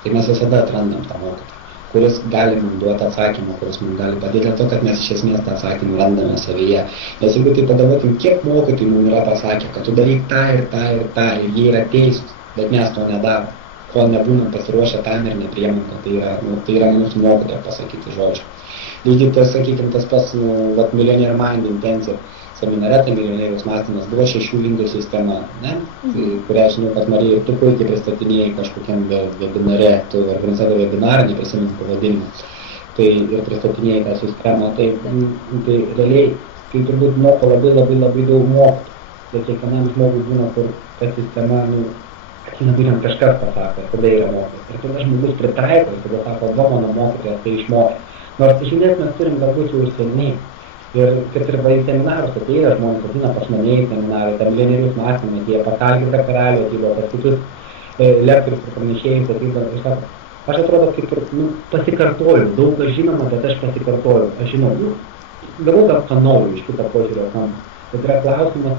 Tai mes visada atrandam tą mokytoją, kuris gali mums duoti atsakymą, kuris mums gali padėti dėl to, kad mes iš esmės tą atsakymą randame savyje. Nes jeigu tai pagalvokim, kiek mokytojų mums yra pasakę, kad tu daryk tą ir tą ir tą, ir jie yra teisūs, bet mes to nedarom, kol nebūnam pasiruošę tam ir nepriemam, kad tai yra mūsų mokytojo pasakyti žodžiai. Lygiai tas, sakykime, tas pas Millionaire Mind Intensive seminare, tai milijonieriaus mąstymas buvo 6 lingų sistema, ne? Kurią žinau, kad Marija, tu puikiai pristatinėjai kažkokiam webinare, tu organizavai webinarą, neprisimenu pavadinimą, tai ir pristatinėjai tą sistemą, tai realiai, tai turbūt moko labai daug mokytojų, bet kiekvienam žmogui būna, kur ta sistema, būtent kažkas pasako, kada yra mokytojas. Ir tada žmogus pritaiko, ir tada sako, mano mokytojas tai išmokė. Nors iš esmės mes turim galbūt jau užsienį. Ir kad ir į seminarus ateina žmonės, ateina pas mane į seminarą, ten milijonierius mąstymai, jie pas Algirdą Karalių ateina, pas kitus lektorius ir pranešėjus ateina. Ir sako, aš atrodo kaip ir pasikartoju, daug kas žinoma, bet aš pasikartoju. Aš žinau, gavau ką naujo iš kito požiūrio kampą. Bet yra klausimas,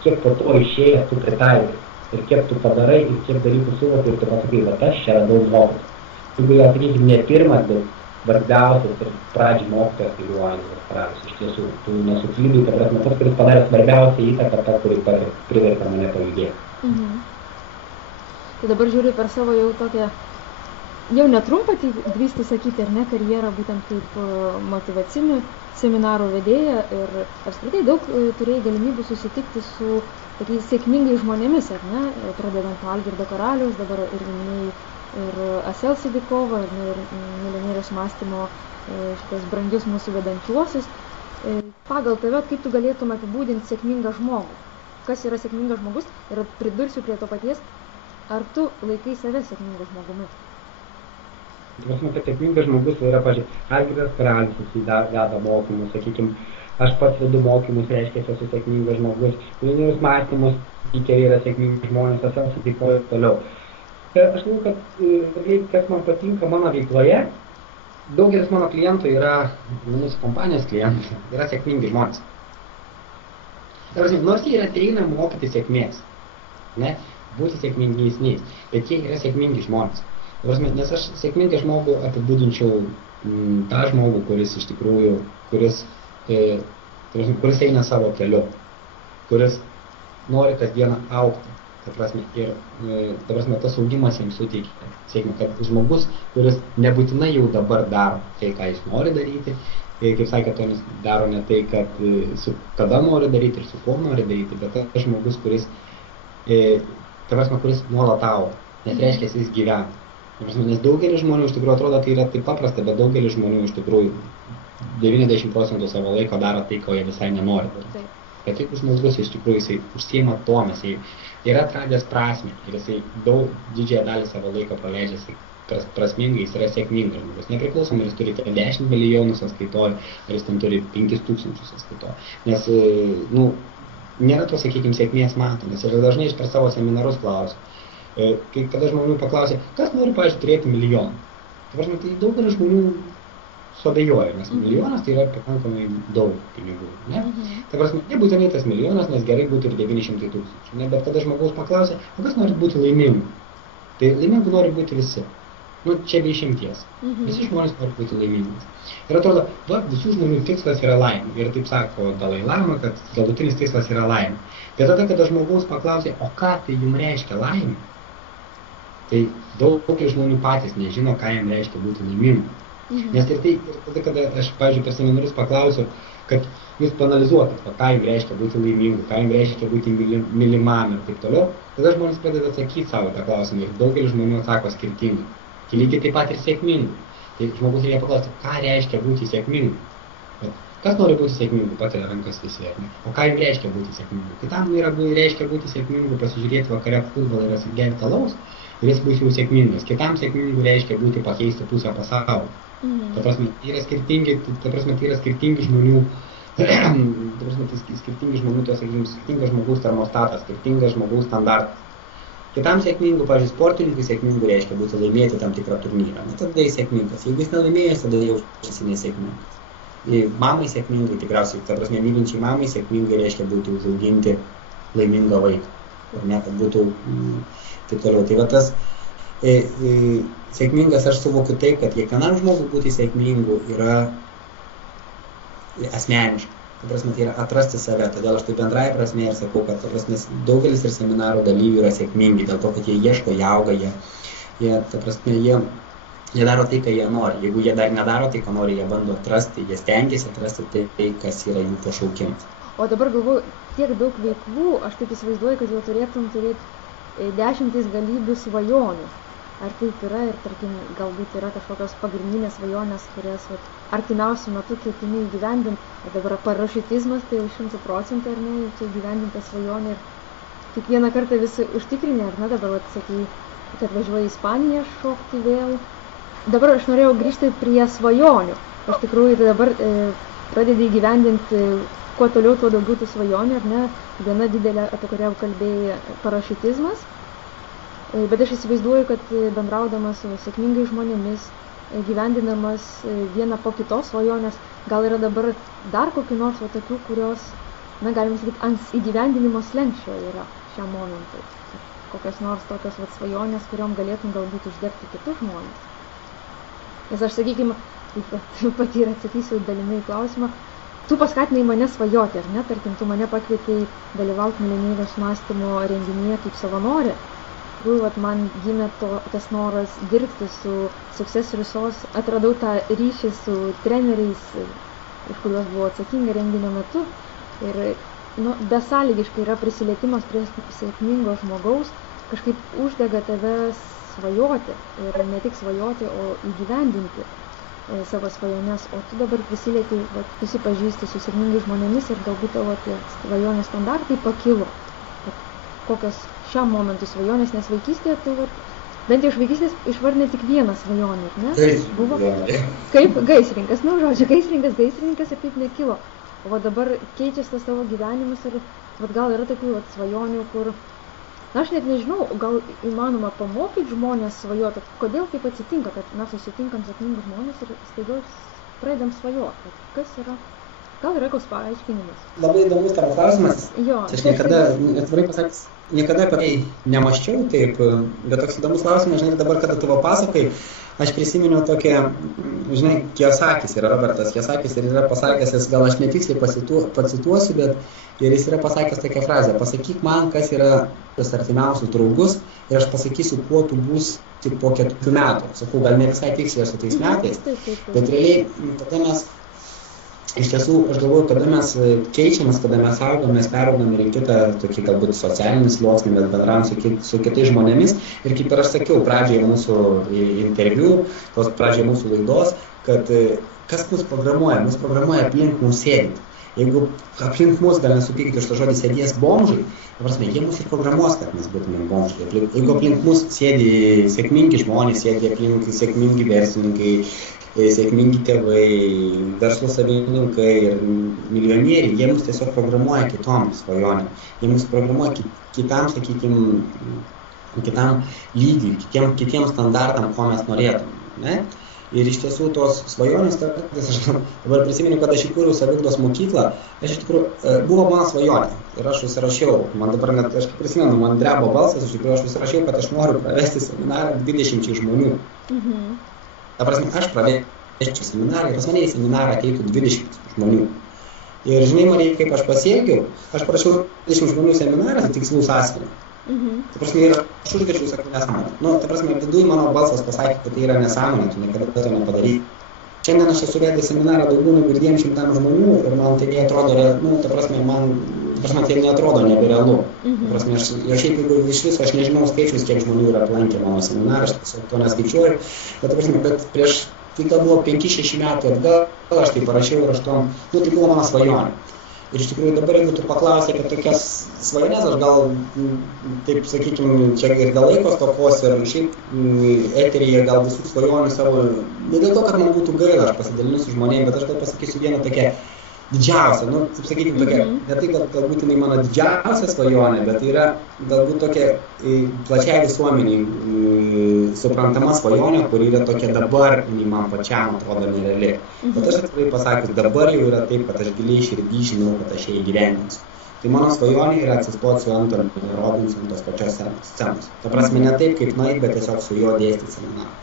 kiek po to išėjęs tu pritaikai. Ir kiek tu padarai, ir kiek dalykų suvokai, ir tu pasakai, bet aš čia radau mokytoją. Jeigu jau atsakyti ne pirmas, bet svarbiausias ir pradžiai mokytojas, tai buvo Algirdas Karalius. Iš tiesų, tu nesuklydai, ta prasme, tas, kuris padarė svarbiausią įtaką, ta, kuri privertė mane pajudėti. Tai dabar žiūri per savo jau tokią, jau netrumpą, drįsti sakyti, ar ne, karjerą, būtent kaip motyvacinių seminarų vedėja, ir apskritai daug turėjai galimybių susitikti su tokiais sėkmingais žmonėmis, ar ne, pradedant nuo Algirdo Karaliaus, dabar ir minėjai ir Asel Sidikovą, ir milijonieriaus mąstymo šitos brangius mūsų vedančiuosius. Pagal tave, kaip tu galėtum apibūdinti sėkmingą žmogų? Kas yra sėkmingas žmogus? Ir pridursiu prie to paties, ar tu laikai save sėkmingu žmogumi? Prasme, kad sėkmingas žmogus yra, pažiūrėjau, Algirdas Karalius, jis veda mokymus, sakykime, aš pats vedu mokymus, reiškia, esu sėkmingas žmogus, milijonierius mąstymus, keliai yra sėkmingi žmonės, Asel Sidikovo ir toliau. Aš manau, kad kas man patinka mano veikloje, daugelis mano klientų yra, mūsų kompanijos klientų, yra sėkmingi žmonės. Nors jie ateina mokyti sėkmės, ne, būti sėkmingesniais, bet jie yra sėkmingi žmonės. Nes aš sėkmingą žmogų apibūdinčiau tą žmogų, kuris iš tikrųjų, kuris eina savo keliu, kuris nori kasdieną augti. Ta prasme, tas augimas jiems suteikia sėkmę, kad žmogus, kuris nebūtinai jau dabar daro tai, ką jis nori daryti, kaip sakė, Tonis daro ne tai, kada nori daryti ir su kuo nori daryti, bet tas žmogus, kuris nuolat auga, nes reiškia, jis gyvena. Nes daugelis žmonių iš tikrųjų atrodo, tai yra taip paprasta, bet daugelis žmonių iš tikrųjų 90% savo laiko daro tai, ko jie visai nenori daryti. Bet jeigu žmogus iš tikrųjų jisai užsiima tuom, jisai yra atradęs prasmę ir jisai didžiąją dalį savo laiko praleidžia prasmingai, jis yra sėkmingas žmogus. Nepriklausomai, jis turi 10 milijonų sąskaitoj, ar jis ten turi 5000 sąskaitoj. Nes, nėra to, sakykime, sėkmės mato, nes aš dažnai per savo seminarus klausiu. Kada žmonių paklausė, kas nori, pavyzdžiui, turėti milijoną? Tai daugelis žmonių suabejoja, nes milijonas tai yra pakankamai daug pinigų. Ne? Tai prasme, nebūtinai tas milijonas, nes gerai būtų ir 900 tūkstančių. Ne? Bet kada žmogaus paklausė, o kas nori būti laimingu? Tai laimingu nori būti visi. Čia be išimties. Visi žmonės nori būti laimingas. Ir atrodo, visų žmonių tikslas yra laimė. Ir taip sako Dalai Lama, kad galutinis tikslas yra laimė. Bet tada, kada žmogaus paklausė, o ką tai jums reiškia laimė, tai daugelis žmonių patys nežino, ką jam reiškia būti laimingu. Nes ir tada, kada aš, pavyzdžiui, per seminarus paklausiu, kad jūs paanalizuokit, ką jums reiškia būti laimingu, ką jums reiškia būti mylimam ir taip toliau, tada žmonės pradeda atsakyti savo tą klausimą ir daugelis žmonių atsako skirtingai. Tai lygiai taip pat ir sėkmingu. Tai žmogus reikia paklausti, ką reiškia būti sėkmingu. Bet kas nori būti sėkmingu, pakelia rankas visi, ar ne? O ką jums reiškia būti sėkmingu? Kitam reiškia būti sėkmingu, pasižiūrėti vakare futbolą ir gerti alaus, ir jis bus jau sėkmingas. Kitam sėkmingu reiškia būti pakeisti pusę pasaulio. Ta prasme, tai yra skirtingi žmonių, skirtingas žmogaus termostatas, skirtingas žmogaus standartas. Kitam sėkmingu, pavyzdžiui, sportininkui sėkmingu reiškia būti laimėti tam tikrą turnyrą. Tada jis sėkmingas. Jeigu jis nelaimėjęs, tada jaučiasi nesėkmingas. Mamai sėkmingai, tikriausiai, ta prasme, mylinčiai mamai sėkmingai reiškia būti užauginti laimingą vaiką. Ar ne, kad būtų taip toliau. Tai va tas sėkmingas aš suvokiu taip, kad kiekvienam žmogui būti sėkmingu yra asmeniška. Ta prasme, tai yra atrasti save. Todėl aš taip bendrąja prasme ir sakau, kad daugelis ir seminarų dalyvių yra sėkmingi, dėl to, kad jie ieško, jie auga, jie daro tai, ką jie nori. Jeigu jie dar nedaro tai, ką nori, jie bando atrasti, jie stengiasi atrasti tai, kas yra jų pašaukimas. O dabar galvoju, tiek daug veiklų, aš taip įsivaizduoju, kad jau turėtum turėti 10 galybių svajonių. Ar taip yra ir, tarkim, galbūt yra kažkokios pagrindinės svajonės, kurias artimiausiu metu ketini įgyvendinti. Ir dabar parašytizmas, tai jau 100%, ar ne, čia įgyvendinta svajonė ir kiekvieną kartą visi užtikrinė, ar ne, dabar sakai, kad važiuoji į Ispaniją šokti vėl. Dabar aš norėjau grįžti prie svajonių. Aš tikrųjų tai dabar pradedi įgyvendinti, kuo toliau, tuo daugiau tų svajonių, ar ne, viena didelė, apie kurią kalbėjai, parašytizmas. Bet aš įsivaizduoju, kad bendraudamas su sėkmingais žmonėmis, gyvendinamas vieną po kitos svajonės, gal yra dabar dar kokių nors tokių, kurios, na, galim sakyti, ant įgyvendinimo slenksčio yra šiam momentui. Kokios nors tokios svajonės, kuriom galėtum galbūt uždegti kitus žmonės. Nes aš, sakykime, pati ir atsakysiu dalinai klausimą, tu paskatinai mane svajoti, ar ne? Tarkim, tu mane pakvietei dalyvauti milenijos mąstymo renginyje kaip savanorė. Man gimė tas noras dirbti su Success Resource, atradau tą ryšį su treneriais, už kuriuos buvo atsakinga renginio metu. Ir besąlygiškai yra prisilietimas prie sėkmingo žmogaus, kažkaip uždega tave svajoti. Ir ne tik svajoti, o įgyvendinti savo svajones. O tu dabar prisilieti, susipažįsti su sėkmingais žmonėmis ir galbūt tavo svajonės standartai pakilo. Kokios šiam momentui svajonės, nes vaikystėje tu bent jau iš vaikystės išvardinai tik vieną svajonę, ne? Buvo kaip gaisrininkas, gaisrininkas ir taip nekilo. O dabar keičiasi tas tavo gyvenimas ir gal yra tokių svajonių, kur, na, aš net nežinau, gal įmanoma pamokyti žmonės svajoti, kodėl taip atsitinka, kad mes susitinkam sėkmingus žmonės ir staiga pradedam svajoti. Kas yra? Gal yra koks paaiškinimas? Labai įdomus tavo klausimas. Jo. Aš atvirai pasakęs, niekada apie tai nemaščiau taip, bet toks įdomus klausimas, žinai, dabar, kada tu pasakai, aš prisiminiau tokią, žinai, Kiyosakis yra Robertas Kiyosakis ir yra pasakęs, gal aš netiksliai pacituosiu, bet ir jis yra pasakęs tokią frazę, pasakyk man, kas yra tos artimiausius draugus ir aš pasakysiu, kuo tu būsi po 4 metų. Sakau, gal ne visai tiksliai su tais metais, bet realiai tada mes iš tiesų, aš galvoju, kada mes keičiamės, kada mes augam, mes peraugam ir į kitą tokį galbūt socialinį sluoksnį, bet bendravom su kitais žmonėmis. Ir kaip ir aš sakiau pradžioje mūsų interviu, pradžioje mūsų laidos, kad kas mus programuoja? Mus programuoja aplink mus sėdint. Jeigu aplink mus, gal nesupykite už tą žodį, sėdės bomžai, jie mus ir programuos, kad mes būtumėm bomžai. Jeigu aplink mus sėdi sėkmingi žmonės, sėdi aplink sėkmingi verslininkai, sėkmingi tėvai, verslo savininkai ir milijonieriai, jie mus tiesiog programuoja kitom svajonėm. Jie mus programuoja kitam, sakykime, kitam lygiui, kitiem standartam, ko mes norėtum. ne? Ir iš tiesų tos svajonės, aš dabar prisimenu, kad aš įkūriau saviugdos mokyklą, aš iš tikrųjų, buvo mano svajonė ir aš užsirašiau, man dabar net, aš prisimenu, man drebo balsas, iš tikrųjų aš užsirašiau, kad aš noriu pravesti seminarą 20 žmonių. Ta prasme, aš pravesčiau seminarą ir pas mane į seminarą ateitų 20 žmonių. Ir žinai, Marija, kaip aš pasiekiau, aš parašiau 20 žmonių seminarą, tikslus asmenį. Ta prasme, ir aš užgačiau, sakau, nesąmonė. Ta prasme, viduj mano balsas pasakė, kad tai yra nesąmonė, tu niekada to nepadarysi. Šiandien aš esu vedęs seminarą daugiau negu 200 žmonių ir man tai neatrodo, ta prasme, tai neatrodo neberealu. Ta prasme, aš šiaip, jeigu iš viso, aš nežinau skaičius, kiek žmonių yra aplankę mano seminarą, aš tiesiog to neskaičiuoju, bet prieš tai gal buvo 5-6 metų atgal, aš tai parašiau ir tai buvo mano svajonė. Ir iš tikrųjų dabar, jeigu tu paklausai apie tokias svajonės, aš gal, taip sakykime, čia ir dėl laiko stokos ir šiaip eteryje gal visų svajonių savo, ne dėl to, kad man būtų gaila, aš pasidalinu su žmonėmis, bet aš gal pasakysiu vieną tokią didžiausią, taip sakykime, tokia, ne tai, kad galbūt jinai mano didžiausia svajonė, bet yra galbūt tokia plačiai visuomeniai suprantama svajonė, kur yra tokia dabar, jinai man pačiam atrodo nereali. Bet aš atvirai pasakius, dabar jau yra taip, kad aš giliai širdį žinau, kad aš ją įgyvendinsiu. Tai mano svajonė yra atsistoti su Antoniu Robbinsu tos pačios scenos. Ta prasme, ne taip, kaip nueit, bet tiesiog su juo dėstyti seminarą.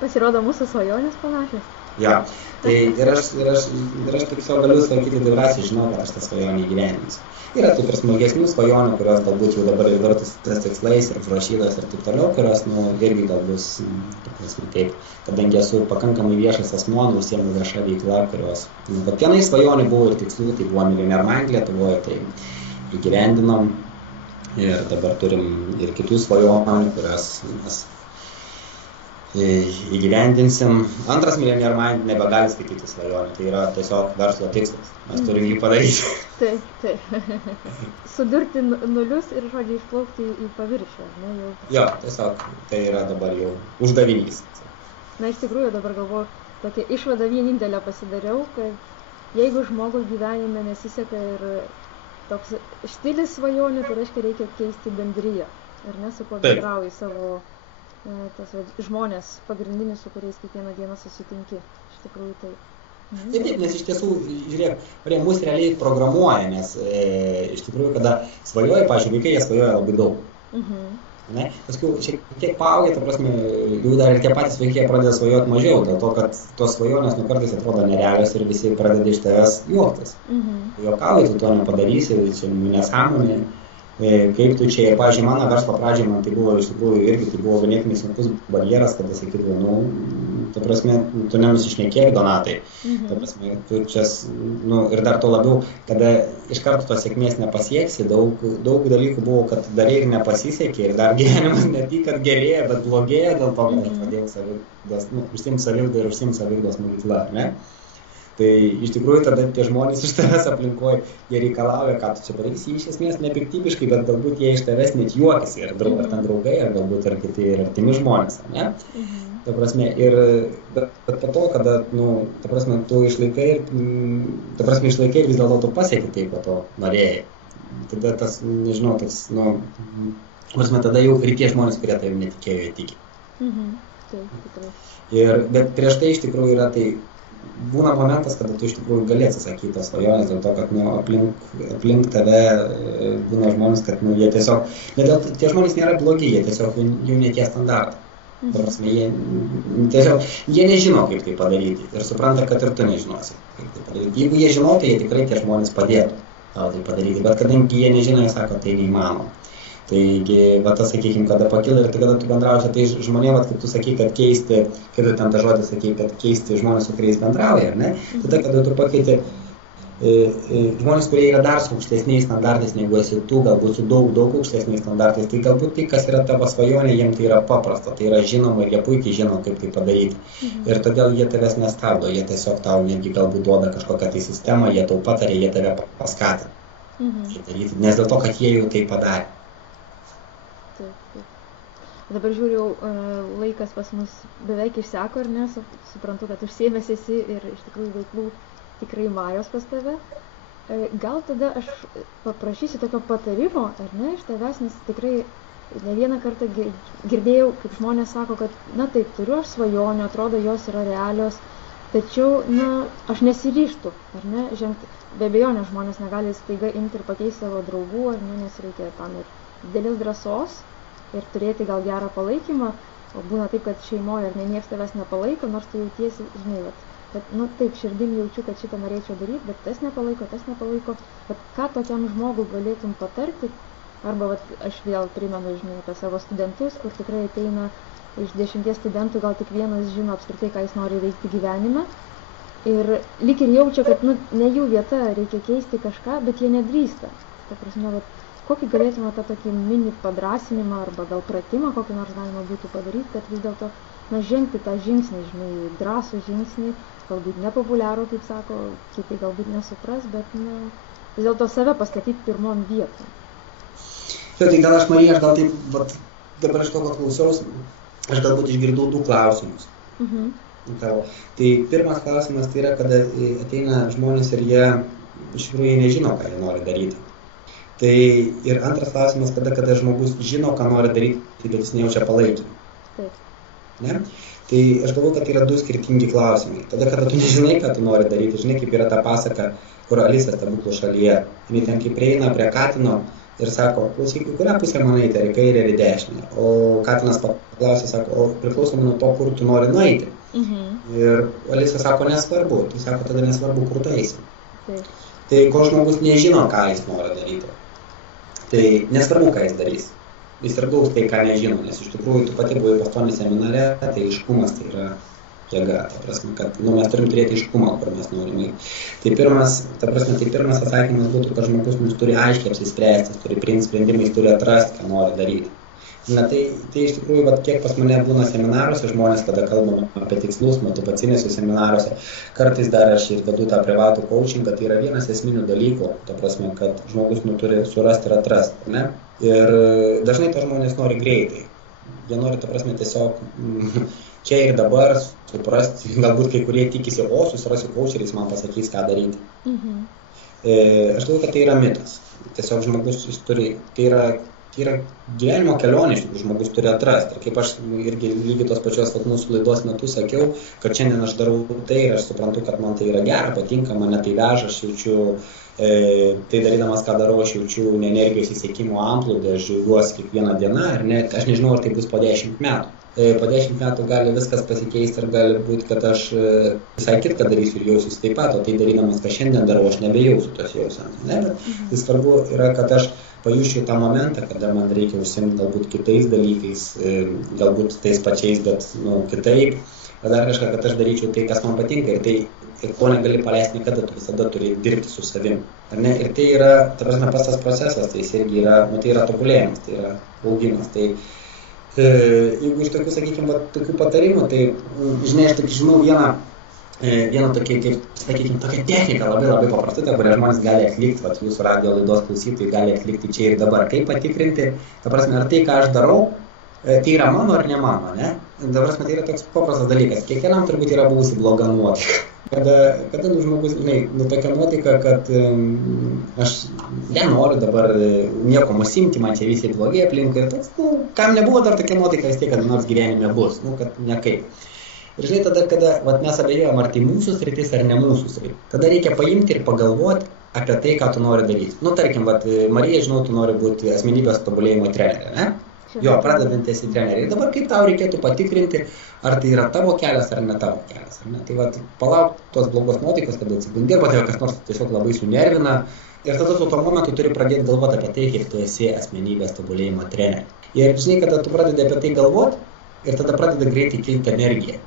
Pasirodo, mūsų svajonės panašios. Ja, tai ir aš tik savo galiu sakyti, drąsiai žinau, kad aš tą svajonę įgyvendinsiu. Yra taip ir smagesnių svajonių, kurios galbūt jau dabar įvartus tais tikslais ir užrašytos ir taip toliau, kurios, irgi gal bus, kaip, kadangi esu pakankamai viešas asmuo, užsiemu vieša veikla, kurios, bet viena iš svajonių buvo ir tikslų, tai buvo Millionaire Mind Lietuvoje, tai įgyvendinom ir dabar turim ir kitų svajonių, kurias mes įgyvendinsim. Antras Millionaire Mind nebegali skaityti svajonių, tai yra tiesiog verslo tikslas. Mes turim jį padaryti. Taip. Sudurti nulius ir, žodžiu, išplaukti į paviršių, ne? Jau. Jo, tiesiog tai yra dabar jau uždavinys. Na, iš tikrųjų, dabar galvoju, tokia išvada vienintelė pasidariau, kad jeigu žmogui gyvenime nesiseka ir toks štilis svajonių, tai reiškia reikia keisti bendriją. Ir ne, su kuo bendrauji savo žmonės pagrindinius, su kuriais kiekvieną dieną susitinki. Iš tikrųjų tai. Taip, nes iš tiesų, žiūrėk, mus realiai programuoja, nes iš tikrųjų, kada svajoja, pavyzdžiui, vaikai, jie svajoja labai daug. Ne? Paskui šiek tiek paaugę, ta prasme, jau dar ir tie patys vaikai pradeda svajoti mažiau, dėl to, kad tos svajonės kartais atrodo nerealios ir visi pradeda iš tavęs juoktis. Juokauji, tu to nepadarysi, čia nesąmonė. Kaip tu čia, pavyzdžiui, mano verslo pradžiai man tai buvo iš tikrųjų irgi, tai buvo ganėtinai sunkus barjeras, kada sakydavau, ta prasme, tu nenusišnekėk, Donatai, ta prasme, tu čia, ir dar to labiau, kada iš karto tos sėkmės nepasieksi, daug dalykų buvo, kad darai ir nepasisekė, ir dar gyvenimas ne tik, kad gerėja, bet blogėja dėl to, kad aš pradėjau saviugdos, užsiimt saviugdą ir užsiimt saviugdos mokyklą, ne? Tai iš tikrųjų tada tie žmonės iš tavęs aplinkoje, jie reikalauja, ką tu čia padarysi, iš esmės nepiktybiškai, bet galbūt jie iš tavęs net juokisi, ar ten draugai, ar galbūt ir kiti ir artimi žmonės, ne? Ta prasme, bet po to, kada, ta prasme, tu išlaikai ir vis dėlto tu pasieki tai, ko to norėjai. Tada tas, nežinau, prasme, tada jau ir tie žmonės, kurie tavim netikėjo, įtiki. Bet prieš tai iš tikrųjų yra tai, būna momentas, kada tu iš tikrųjų gali atsisakyti tos svajonės, dėl to, kad aplink tave būna žmonės, kad jie tiesiog, tie žmonės nėra blogi, jie tiesiog jau ne tie standartai. Prasme, jie nežino, kaip tai padaryti ir supranta, kad ir tu nežinosi, kaip tai padaryti. Jeigu jie žinotų, jie tikrai tie žmonės padėtų tau tai padaryti, bet kadangi jie nežino, jie sako, tai neįmanoma. Taigi, sakykime, kada pakila ir kada tu bendrausi, tai žmonėm, kaip tu sakai, kad keisti, kaip tu ten tą žodį sakai, kad keisti žmonės, su kuriais bendrauja, ar ne? Tada, kada tu pakeiti žmonės, kurie yra dar su aukštesniais standartais, negu esi tu, galbūt su daug aukštesniais standartais, tai galbūt tai, kas yra tavo svajonė, jiems tai yra paprasta, tai yra žinoma ir jie puikiai žino, kaip tai padaryti. Ir todėl jie tavęs nestabdo, jie tiesiog tau netgi galbūt duoda kažkokią tai sistemą, jie tau patarė, jie tave paskatina. Nes dėl to, kad jie jau tai padarė. Dabar žiūriu, laikas pas mus beveik išseko, ar ne? Suprantu, kad užsiėmęs esi ir iš tikrųjų veiklų tikrai majos pas tave. Gal tada aš paprašysiu tokio patarimo, ar ne, iš tavęs, nes tikrai ne vieną kartą girdėjau, kaip žmonės sako, kad, na taip, turiu aš svajonių, atrodo, jos yra realios, tačiau, na, aš nesiryžtu, ar ne, žengti. Be abejonės žmonės negali staiga imti ir pakeisti savo draugų, ar ne, nes reikia tam ir didelės drąsos ir turėti gal gerą palaikymą, o būna taip, kad šeimoje ar ne niekas tavęs nepalaiko, nors tu jautiesi, žinai, kad, nu taip, širdim jaučiu, kad šitą norėčiau daryti, bet tas nepalaiko, bet ką tokiam žmogui galėtum patarti, arba aš vėl primenu, žinai, apie savo studentus, kur tikrai ateina iš 10 studentų, gal tik vienas žino apskritai, ką jis nori veikti gyvenime, ir lyg ir jaučia, kad, nu, ne jų vieta, reikia keisti kažką, bet jie nedrįsta. Ta prasme, kokį galėtume tą tokį mini padrasinimą arba gal pratimą, kokį nors galima būtų padaryti, kad vis dėlto, na, žengti tą žingsnį, žinai, drąsų žingsnį, galbūt nepopuliarų, kaip sako, kiti galbūt nesupras, bet, na, vis dėlto save pastatyti pirmon vietom. Tai gal aš, Marija, aš gal taip, vat, dabar aš to, ko klausiaus, aš galbūt išgirdau 2 klausimus. Tai pirmas klausimas tai yra, kada ateina žmonės ir jie iš tikrųjų nežino, ką jie nori daryti. Tai ir antras klausimas, kada žmogus žino, ką nori daryti, bet jis nejaučia palaikymą. Taip. Ne? Tai aš galvoju, kad tai yra 2 skirtingi klausimai. Tada, kada tu nežinai, ką tu nori daryti, žinai, kaip yra ta pasaka, kur Alisa stebuklų šalyje. Jis ten kaip prieina prie katino ir sako, klausyk, kurią pusę man eiti, ar į kairę, ar į dešinę. O katinas paklausė, sako, o priklausomai nuo to, kur tu nori nueiti. Ir Alisa sako, nesvarbu. Tai sako, tada nesvarbu, kur tu eisi. Taip. Tai kol žmogus nežino, ką jis nori daryti, tai nesvarbu, ką jis darys. Jis ir gaus tai, ką nežino, nes iš tikrųjų tu pati buvai pastonį seminare, tai aiškumas tai yra jėga. Ta prasme, kad mes turim turėti aiškumą, kur mes norime. Tai pirmas atsakymas būtų, kad žmogus mums turi aiškiai apsispręsti, turi priimti sprendimą, jis turi atrasti, ką nori daryti. Na, tai iš tikrųjų, kiek pas mane būna seminaruose žmonės, kada kalbam apie tikslus, motyvacinėse seminaruose, kartais dar aš ir vedu tą privatų coachingą, tai yra vienas esminių dalykų, ta prasme, kad žmogus turi surasti ir atrasti, ne? Ir dažnai to žmonės nori greitai. Jie nori, ta prasme, tiesiog čia ir dabar suprasti, galbūt kai kurie tikisi, o susirasiu coacherį, jis man pasakys, ką daryti. Aš galvoju, kad tai yra mitas. Tiesiog žmogus turi, tai yra gyvenimo kelionė, žmogus turi atrasti. Ir kaip aš irgi lygiai tos pačios mūsų laidos metu sakiau, kad šiandien aš darau tai ir aš suprantu, kad man tai yra gera, patinka, mane tai veža, aš jaučiu, tai darydamas, ką darau, aš jaučiu energijos įsiekimo amplūdę, aš džiaugiuosi kiekvieną dieną, ir ne, aš nežinau, ar tai bus po 10 metų. Po 10 metų gali viskas pasikeisti ir gali būti, kad aš visai kitką darysiu ir jausiuosi taip pat, o tai darydamas, ką šiandien darau, aš nebejausiu tos jausmės. Bet tai svarbu yra, kad aš pajušiu tą momentą, kada man reikia užsiimti galbūt kitais dalykais, galbūt tais pačiais, bet kitaip, ar dar kažką, kad aš daryčiau tai, kas man patinka ir ko negali paleisti niekada, tu visada turi dirbti su savim. Ir tai yra, ta prasme, pats tas procesas, tai irgi yra, tai yra tobulėjimas, tai yra augimas. Tai jeigu iš tokių, sakykime, tokių patarimų, tai, žinai, aš tik žinau vieną tokį, kaip, sakykime, tokią techniką labai paprastą, kurią žmonės gali atlikti, jūsų radijo laidos klausytojai gali atlikti čia ir dabar. Kaip patikrinti, ta prasme, ar tai, ką aš darau, tai yra mano ar ne mano, ne? Ta prasme, tai yra toks paprastas dalykas. Kiekvienam turbūt yra buvusi bloga nuotaika. Kada žmogus, tokia nuotaika, kad aš nenoriu dabar nieko užsiimti, man čia visi blogai aplinkui ir toks, kam nebuvo dar tokia nuotaika, vis tiek, kad nors gyvenime bus, kad nekaip. Ir žinai, tada, kada mes abejojam, ar tai mūsų sritis ar ne mūsų sritis, tada reikia paimti ir pagalvoti apie tai, ką tu nori daryti. Tarkim, Marija, žinau, tu nori būti asmenybės tobulėjimo trenerė, ne? Jo, pradedantis į trenerį. Ir dabar kaip tau reikėtų patikrinti, ar tai yra tavo kelias ar ne tavo kelias. Ar ne? Tai palauk tos blogos nuotaikos, kada atsibundi, arba tai kas nors tiesiog labai sunervina. Ir tada tu tuo momentu turi pradėti galvoti apie tai, kaip tu esi asmenybės tobulėjimo trenerė. Ir žinai, kada tu pradedi apie tai galvoti, ir tada pradeda greitai kilti energija.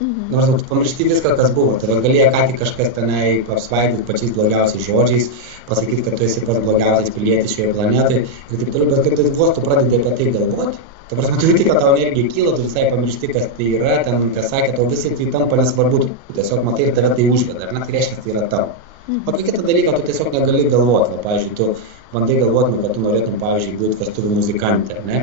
Nors tu pamiršti viską, kas buvo. Tai galėjo ką tik kažkas tenai apsvaidyti pačiais blogiausiais žodžiais, pasakyti, kad tu esi pats blogiausias pilietis šioje planetoje ir taip toliau, bet kad vos tu pradedi apie tai galvoti, ta prasme, tu tik, kad tau energija kyla, tu visai pamiršti, kas tai yra, ten, kas sakė, tau visi tai tampa nesvarbu, tu tiesiog matai ir tave tai užveda, ar ne, tai reiškia, tai yra tavo. O apie kitą dalyką tu tiesiog negali galvoti. Pavyzdžiui, tu bandai galvoti, kad tu norėtum, pavyzdžiui, būti vestuvių muzikantė, ne?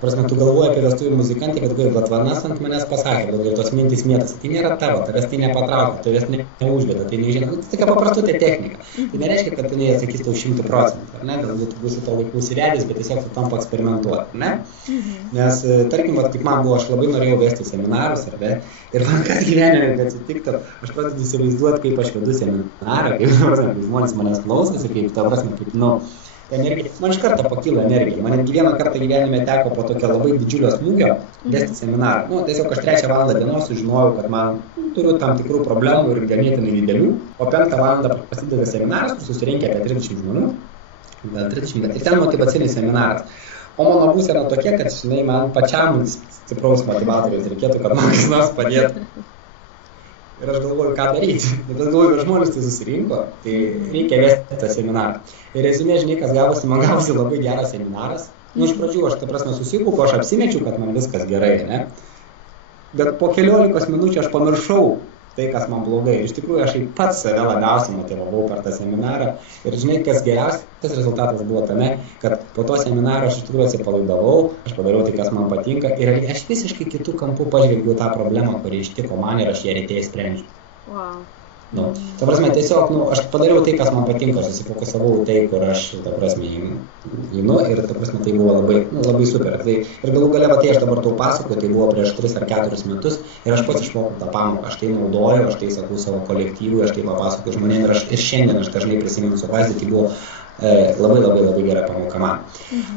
Prasme, tu galvoji apie vestuvių muzikantę, kad bet vanas ant manęs pasakė, bet tos mintis mėtas, tai nėra tavo, tavęs tai nepatraukia, tavęs neužveda, tai nežinau, tai tokia paprastutė technika. Tai nereiškia, kad tu neatsakys tau 100%, ar ne? Galbūt tu būsi to laikų įsivedęs, bet tiesiog tu tam eksperimentuoti, ne? Nes, tarkim, kaip man buvo, aš labai norėjau vesti seminarus, ar ne? Ir man kas gyvenime atsitiktų, aš pradedu įsivaizduoti, kaip aš vedu seminarą, kaip žmonės manęs klausosi, kaip ta prasme, kaip, energija. Man iš karto pakilo energija. Man netgi vieną kartą gyvenime teko po tokio labai didžiulio smūgio vesti seminarą. Tiesiog aš 3 valandą dienos sužinojau, kad man turiu tam tikrų problemų ir ganėtinai didelių, o 5 valandą prasideda seminaras, kur susirinkę apie 30 žmonių, ir ten motyvacinis seminaras. O mano būsena tokia, kad, žinai, man pačiam stipraus motivatorius reikėtų, kad man kas nors padėtų. Ir aš galvoju, ką daryti. Bet aš galvoju, kad žmonės tai susirinko, tai reikia vesti tą seminarą. Ir rezumė, žinai, kas gavosi, man gavosi labai geras seminaras. Iš pradžių aš, ta prasme, susikaupiau, aš apsimečiau, kad man viskas gerai, ne? Bet po 15 minučių aš pamiršau tai, kas man blogai. Iš tikrųjų, aš pats save labiausiai motyvavau per tą seminarą. Ir žinai, kas geriausias rezultatas buvo tame, kad po to seminaro aš iš tikrųjų atsipalaidavau, aš padariau tai, kas man patinka. Ir aš visiškai kitų kampų pažvelgiau tą problemą, kuri ištiko man ir aš ją ryte sprendžiu. Wow. Ta prasme, tiesiog, aš padariau tai, kas man patinka, aš susifokusavau tai, kur aš, ta prasme, einu ir, ta prasme, tai buvo labai super. Tai, ir galų gale, tai aš dabar tau pasakoju, tai buvo prieš 3 ar 4 metus ir aš pats išmokau tą pamoką, aš tai naudoju, aš tai sakau savo kolektyvui, aš tai papasakoju žmonėms ir šiandien aš dažnai prisimenu su pavyzdį, tai buvo labai gera pamoka man.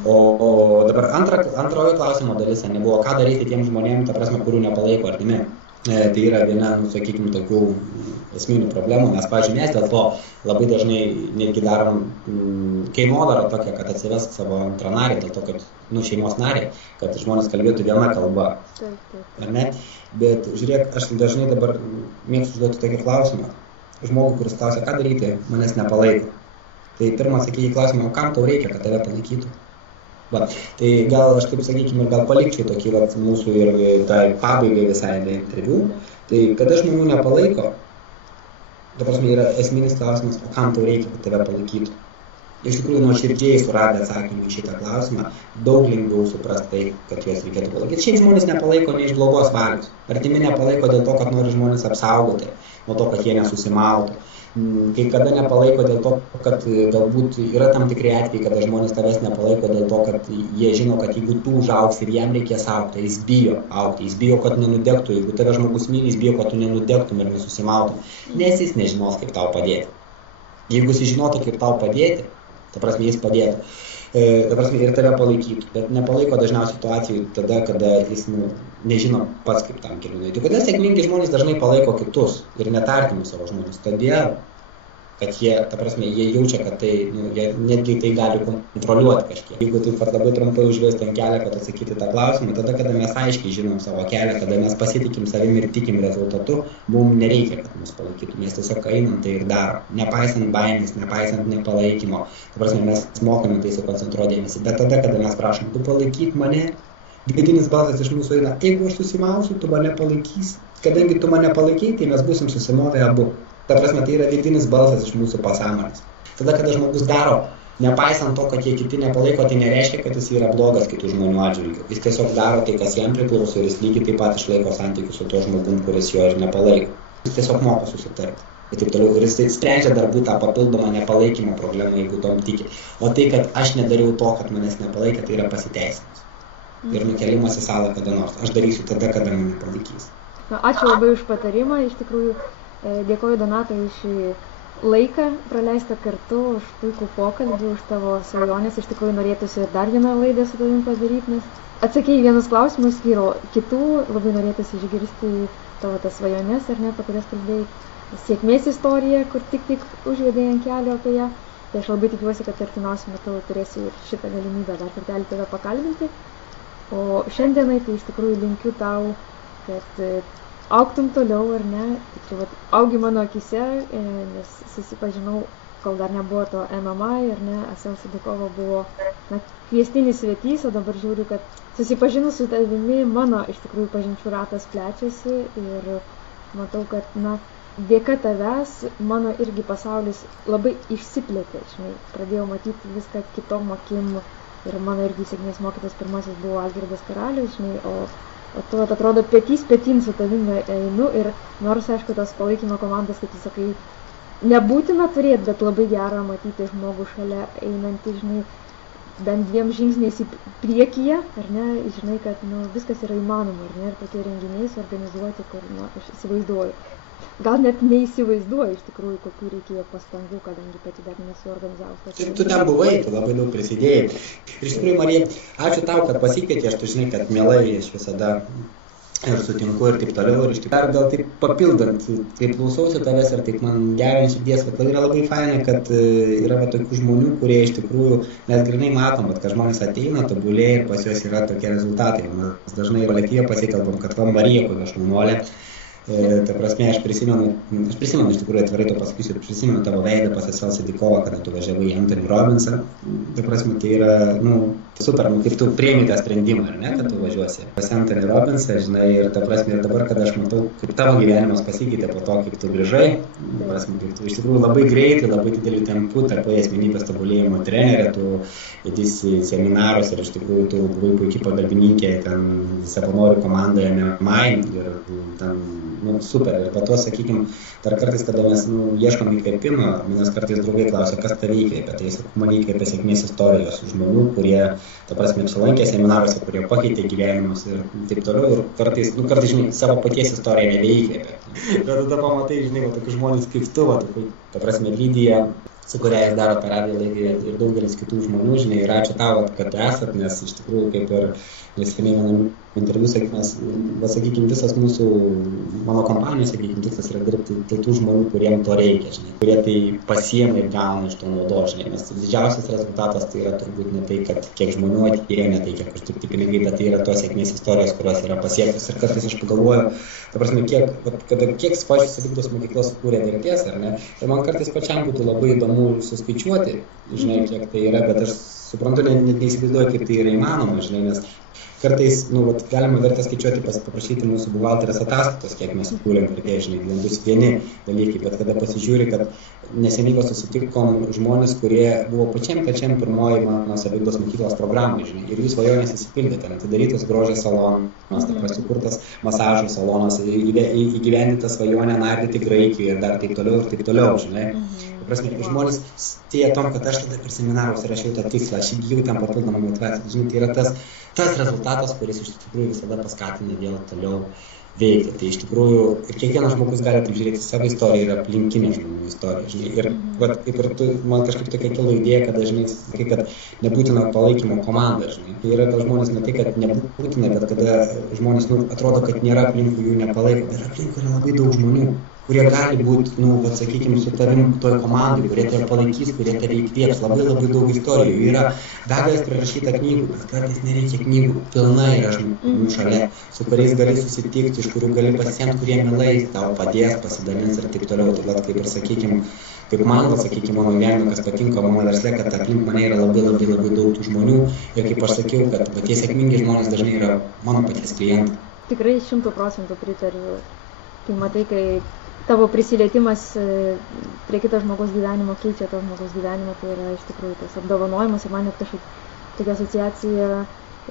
O dabar antrojo klausimo dalis, nebuvo, ką daryti tiem žmonėms, ta prasme, kurių nepalaiko artimi. Tai yra viena, sakykime, tokių esminių problemų, nes, pavyzdžiui, mes dėl to labai dažnai netgi darom kainodarą tokią, kad atsivesk savo antrą narį, dėl to, kad, šeimos narį, kad žmonės kalbėtų viena kalba. Ar ne? Bet, žiūrėk, aš dažnai dabar mėgstu užduoti tokį klausimą. Žmogų, kuris klausia, ką daryti, manęs nepalaiko. Tai pirmą sakykime klausimą, kam tau reikia, kad tave palaikytų? Tai gal aš taip sakykime, gal palikčiau tokį mūsų ir tai pabaigai visai interviu. Tai kada žmonių nepalaiko, ta prasme, yra esminis klausimas, o kam tau reikia, kad tave palaikytų. Iš tikrųjų, nuoširdžiai suradę atsakymą į šitą klausimą, daug lengviau suprast tai, kad juos reikėtų palaikyti. Šiaip žmonės nepalaiko ne iš blogos valios. Artimi nepalaiko dėl to, kad nori žmonės apsaugoti, nuo to, kad jie nesusimaltų. Kai kada nepalaiko dėl to, kad galbūt yra tam tikri atvejai, kada žmonės tavęs nepalaiko dėl to, kad jie žino, kad jeigu tu užaugs ir jam reikės augti, jis bijo augti, jis bijo, kad nenudegtų, jeigu tave žmogus myli, jis bijo, kad tu nenudegtum ir nesusimaltum, nes jis nežinos, kaip tau padėti. Jeigu jis žinotų, kaip tau padėti, ta prasme, jis padėtų, ta prasme, ir tave palaikytų, bet nepalaiko dažniausiai tuo atveju tada, kada jis nežino pats, kaip tam keliu nueiti. Kodėl sėkmingi žmonės dažnai palaiko kitus ir netartimus savo žmonės? Todėl, kad jie, ta prasme, jie jaučia, kad tai, jie netgi tai gali kontroliuoti kažkiek. Jeigu taip labai trumpai užvesti ant kelią, kad atsakyti tą klausimą, tada, kada mes aiškiai žinom savo kelią, kada mes pasitikim savim ir tikim rezultatu, mums nereikia, kad mus palaikytų, mes tiesiog einam tai ir darom. Nepaisant baimės, nepaisant nepalaikymo, ta prasme, mes mokame tai sukoncentruoti dėmesį. Bet tada, kada mes prašom, tu palaikyk mane, vidinis balsas iš mūsų eina, jeigu aš susimausiu, tu mane palaikysi. Kadangi tu mane palaikai, tai mes būsim susimovę abu. Ta prasme, tai yra vidinis balsas iš mūsų pasąmonės. Tada, kada žmogus daro, nepaisant to, kad jie kiti nepalaiko, tai nereiškia, kad jis yra blogas kitų žmonių atžvilgiu. Jis tiesiog daro tai, kas jam priklauso ir jis lygiai taip pat išlaiko santykius su tuo žmogum, kuris jo ir nepalaiko. Jis tiesiog moka susitarti. Ir taip toliau. Ir jis sprendžia dar būtų tą papildomą nepalaikymo problemą, jeigu tom tiki. O tai, kad aš nedariau to, kad manęs nepalaikė, tai yra pasiteisimas. Ir nukelimas į salą kada nors. Aš darysiu tada, kada mane palaikys. Ačiū labai už patarimą. Iš tikrųjų, dėkoju Donatai už laiką praleistą kartu, už puikų pokalbį, už tavo svajonės. Iš tikrųjų norėtųsi dar vieną laidą su tavim padaryti, nes atsakėjai vienus klausimus, ir kitų labai norėtųsi išgirsti tavo tas svajonės, ar ne, apie kurias kalbėjai, sėkmės istoriją, kur tik užvedėjai ant kelio apie ją. Tai aš labai tikiuosi, kad artimiausiu metu turėsiu ir šitą galimybę dar kartelį tave pakalbinti. O šiandienai tai iš tikrųjų linkiu tau, kad augtum toliau, ar ne, tiksliau, augi mano akise, nes susipažinau, kol dar nebuvo to MMA, ar ne, Asel Sadukova buvo kviestinis svetys, o dabar žiūriu, kad susipažinus su tavimi, mano iš tikrųjų pažinčių ratas plečiasi ir matau, kad, dėka tavęs mano irgi pasaulis labai išsiplėtė, žinai, pradėjau matyti viską kitom akim ir mano irgi sėkmės mokytas pirmasis buvo Algirdas Karalius, žinai, o tu atrodo petys petin su tavimi einu ir nors, aišku, tas palaikymo komandas, kaip tu sakai, nebūtina turėti, bet labai gera matyti žmogų šalia einantį, žinai, bent 2 žingsniais į priekyje, ar ne, žinai, kad viskas yra įmanoma, ar ne, ir tokie renginiai suorganizuoti, kur, aš įsivaizduoju. Gal net neįsivaizduoju iš tikrųjų, kokių reikėjo pastangų, kadangi pati dar nesuorganizavus. Tu ten buvai, tu labai daug prisidėjai. Ir iš tikrųjų, Marija, ačiū tau, kad pasikvietei, aš tu žinai, kad mielai aš visada ir sutinku ir taip toliau, ir iš tikrųjų gal taip papildant, kaip klausausi tavęs ir taip man gera ant širdies, kad yra labai faina, kad yra tokių žmonių, kurie iš tikrųjų mes grinai matom, kad žmonės ateina, tobulėja ir pas juos yra tokie rezultatai. Mes dažnai kolektyve pasikalbam, kad va Marija, kokia šaunuolė. Ta prasme, aš prisimenu iš tikrųjų atvirai to pasakysiu, prisimenu tavo veidą pas Esel Sidikovą, kada tu važiavai į Anthony Robbinsą. Ta prasme, tai yra, super, kaip tu priėmei tą sprendimą, ar ne, kad tu važiuosi pas Anthony Robbinsą, žinai, ir ta prasme, ir dabar, kada aš matau, kaip tavo gyvenimas pasikeitė po to, kaip tu grįžai, ta prasme, kaip tu iš tikrųjų labai greitai, labai didelį tempų tapai asmenybės tobulėjimo trenerė, tu vėdisi seminarus ir iš tikrųjų tu buvai puikiai pagalbininkė ten savanorių komandoje MMA ir ten super. Ir po to, sakykime, dar kartais, kada mes ieškom įkvėpimo, manęs kartais draugai klausia, kas tave įkvėpia. Tai mane įkvėpia sėkmės istorijos žmonių, kurie, ta prasme, apsilankė seminaruose, kurie pakeitė gyvenimus ir taip toliau. Ir kartais, žinai, savo paties istoriją nebeįkvėpia. Bet tada pamatai, žinai, tokius žmonės kaip tu, ta prasme, Lydija, su kuria jis daro per radijo laidą ir daugelis kitų žmonių, žinai, ir ačiū tau, kad esat, nes iš tikrųjų kaip ir neseniai vienam interviu, sakykime, visas mano kompanijos, sakykime, tikslas yra dirbti dėl tų žmonių, kuriem to reikia, žinai, kurie tai pasiema ir gauna iš to naudos, žinai, nes didžiausias rezultatas tai yra turbūt ne tai, kad kiek žmonių atėjo, ne tai, kiek uždirbti pinigai, bet tai yra tos sėkmės istorijos, kurios yra pasiektos. Ir kartais aš pagalvoju, ta prasme, kiek pačios saviugdos mokyklos sukūrė vertės, ar ne, ir man kartais pačiam būtų labai įdomu suskaičiuoti, žinai, kiek tai yra, bet aš suprantu, net neįsivaizduoju, kaip tai yra įmanoma, žinai, nes kartais, galima vertę skaičiuoti, paprašyti mūsų buhalterės ataskaitos, kiek mes sukūrėm vertės, žinai, bus vieni dalykai, bet kada pasižiūri, kad neseniai susitikom žmonės, kurie buvo pačiam pirmoji mano saviugdos mokyklos programai, žinai, ir jų svajonės įsipildė, ten atidarytas grožio salonas, sukurtas masažo salonas, įgyvendinta svajonė nardyti Graikijoje ir dar taip toliau, žinai. Prasme, žmonės tėja tom, kad aš tada per seminarus rašiau tą tikslą, aš įgyjau tam papildomą motyvaciją. Žinai, tai yra tas rezultatas, kuris iš tikrųjų visada paskatina vėl toliau veikti. Tai iš tikrųjų, ir kiekvienas žmogus gali taip žiūrėti savo istoriją ir aplinkinę žmonių istoriją. Žinai, ir kaip ir tu, man kažkaip tokia kilo idėja, kad dažnai sakai, kad nebūtina palaikymo komanda. Žinai. Tai yra tos žmonės ne tai, kad nebūtina, bet kada žmonės atrodo, kad nėra aplinkų jų nepalaiko, bet aplinkų yra labai daug žmonių, kurie gali būti, sakykime, su tavim toj komandai, kurie tave palaikys, kurie tave įkvėps. Labai daug istorijų. Yra begalės prirašyta knygų, bet kartais nereikia knygų. Pilna yra žmonių šalia, su kuriais gali susitikti, iš kurių gali pasiemti, kurie mielai tau padės, pasidalins ir taip toliau. Tai kaip ir sakykime, kaip man, sakykime, mano gyvenime, kas patinka mano versle, kad aplink mane yra labai daug tų žmonių. Ir kaip aš sakiau, kad tie sėkmingi žmonės dažnai yra mano paties klientai. Tikrai 100% pritariu. Tai matai, kai tavo prisilietimas prie kito žmogaus gyvenimo keičia to žmogaus gyvenimą, tai yra iš tikrųjų tas apdovanojimas. Ir man net kažkaip tokia asociacija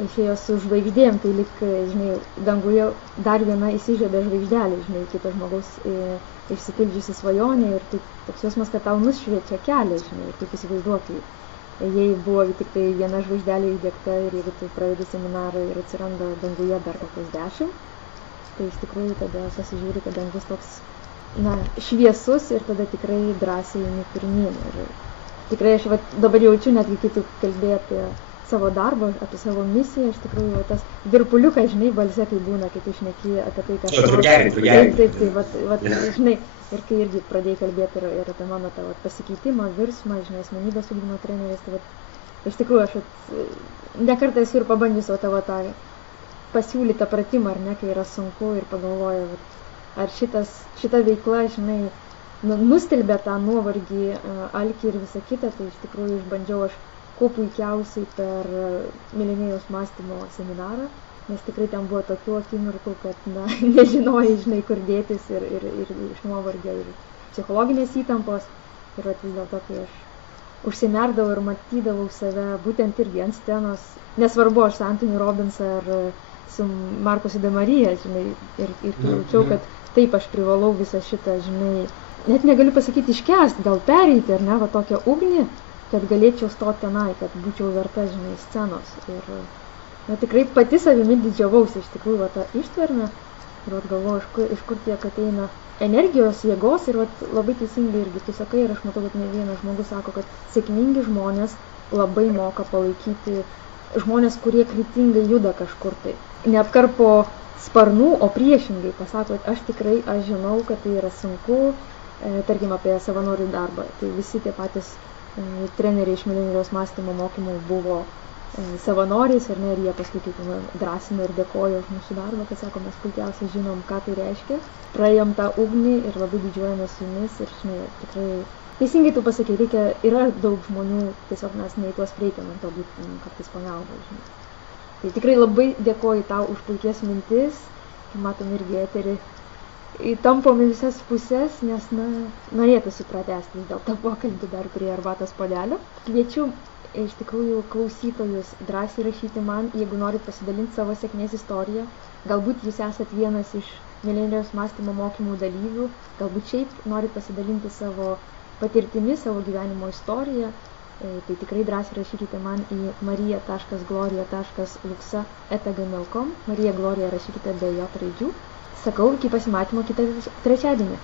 išėjo su žvaigždėm, tai lyg, žinai, danguje dar viena įsižiebė žvaigždelė, žinai, kito žmogaus išsipildžiusi svajonė ir toks jausmas, kad tau nušviečia kelią, žinai, ir taip įsivaizduokai. Jei buvo tik tai viena žvaigždelė įdiegta ir jeigu tu pradedi seminarą ir atsiranda danguje dar kokios 10, tai iš tikrųjų tada pasižiūri, kad dangus toks šviesus ir tada tikrai drąsiai eini pirmyn. Ir tikrai aš dabar jaučiu, netgi kai tu kalbėjai apie savo darbą, apie savo misiją, iš tikrųjų tas virpuliukas, žinai, balse kai būna, kai tu šneki apie tai, ką Taip, žinai, ir kai irgi pradėjai kalbėti ir apie mano tą pasikeitimą, virsmą, žinai, asmenybės ugdymo treneris, tai iš tikrųjų aš nekartą esu ir pabandžius tavo tą pasiūlytą pratimą, ar ne, kai yra sunku ir pagalvoju, ar šita veikla, žinai, nustelbė tą nuovargį, alkį ir visą kitą, tai iš tikrųjų išbandžiau aš kuo puikiausiai per Milenėjaus mąstymo seminarą, nes tikrai ten buvo tokių akimirkų, kad nežinojai, žinai, kur dėtis ir iš nuovargio, ir psichologinės įtampos. Ir vis dėlto, kai aš užsimerdavau ir matydavau save būtent irgi ant scenos, nesvarbu, aš su Anthony Robbins ar su Markusu de Marija, žinai, ir jaučiau, kad taip aš privalau visą šitą, žinai, net negaliu pasakyti iškęsti, gal pereiti, ar ne, va tokią ugnį, kad galėčiau stoti tenai, kad būčiau verta, žinai, scenos. Ir tikrai pati savimi didžiavausi, iš tikrųjų, va tą ištvermę, ir galvoju, iš kur tiek ateina energijos, jėgos, ir labai teisingai irgi tu sakai, ir aš matau, kad ne vienas žmogus sako, kad sėkmingi žmonės labai moka palaikyti žmonės, kurie kryptingai juda kažkur tai. Neapkarpo sparnų, o priešingai pasako, aš žinau, kad tai yra sunku, tarkim apie savanorių darbą. Tai visi tie patys treneriai iš milenijos mąstymo mokymų buvo savanoriais, ir jie paskui kaip drąsino ir dėkojo už mūsų darbą, kad sako, mes puikiausiai žinom, ką tai reiškia. Praėjom tą ugnį ir labai didžiuojamės jumis, ir žinai, tikrai teisingai tu pasakei, yra daug žmonių, tiesiog mes ne į tuos reikiam, to būtų kartais pagalba, žinai. Tai tikrai labai dėkoju tau už puikias mintis, matom irgi eterį, tampom į visas pusės, nes norėtųsi pratęsti vis dėlto pokalbį dar prie arbatos puodelio. Kviečiu iš tikrųjų klausytojus drąsiai rašyti man, jeigu norit pasidalinti savo sėkmės istoriją. Galbūt jūs esat vienas iš milenijos mąstymo mokymų dalyvių, galbūt šiaip norit pasidalinti savo patirtimi, savo gyvenimo istoriją. Tai tikrai drąsiai rašykite man į marija.gloria.luksa@gmail.com. Marija Glorija rašykite be J raidžių. Sakau, iki pasimatymo kitą trečiadienį.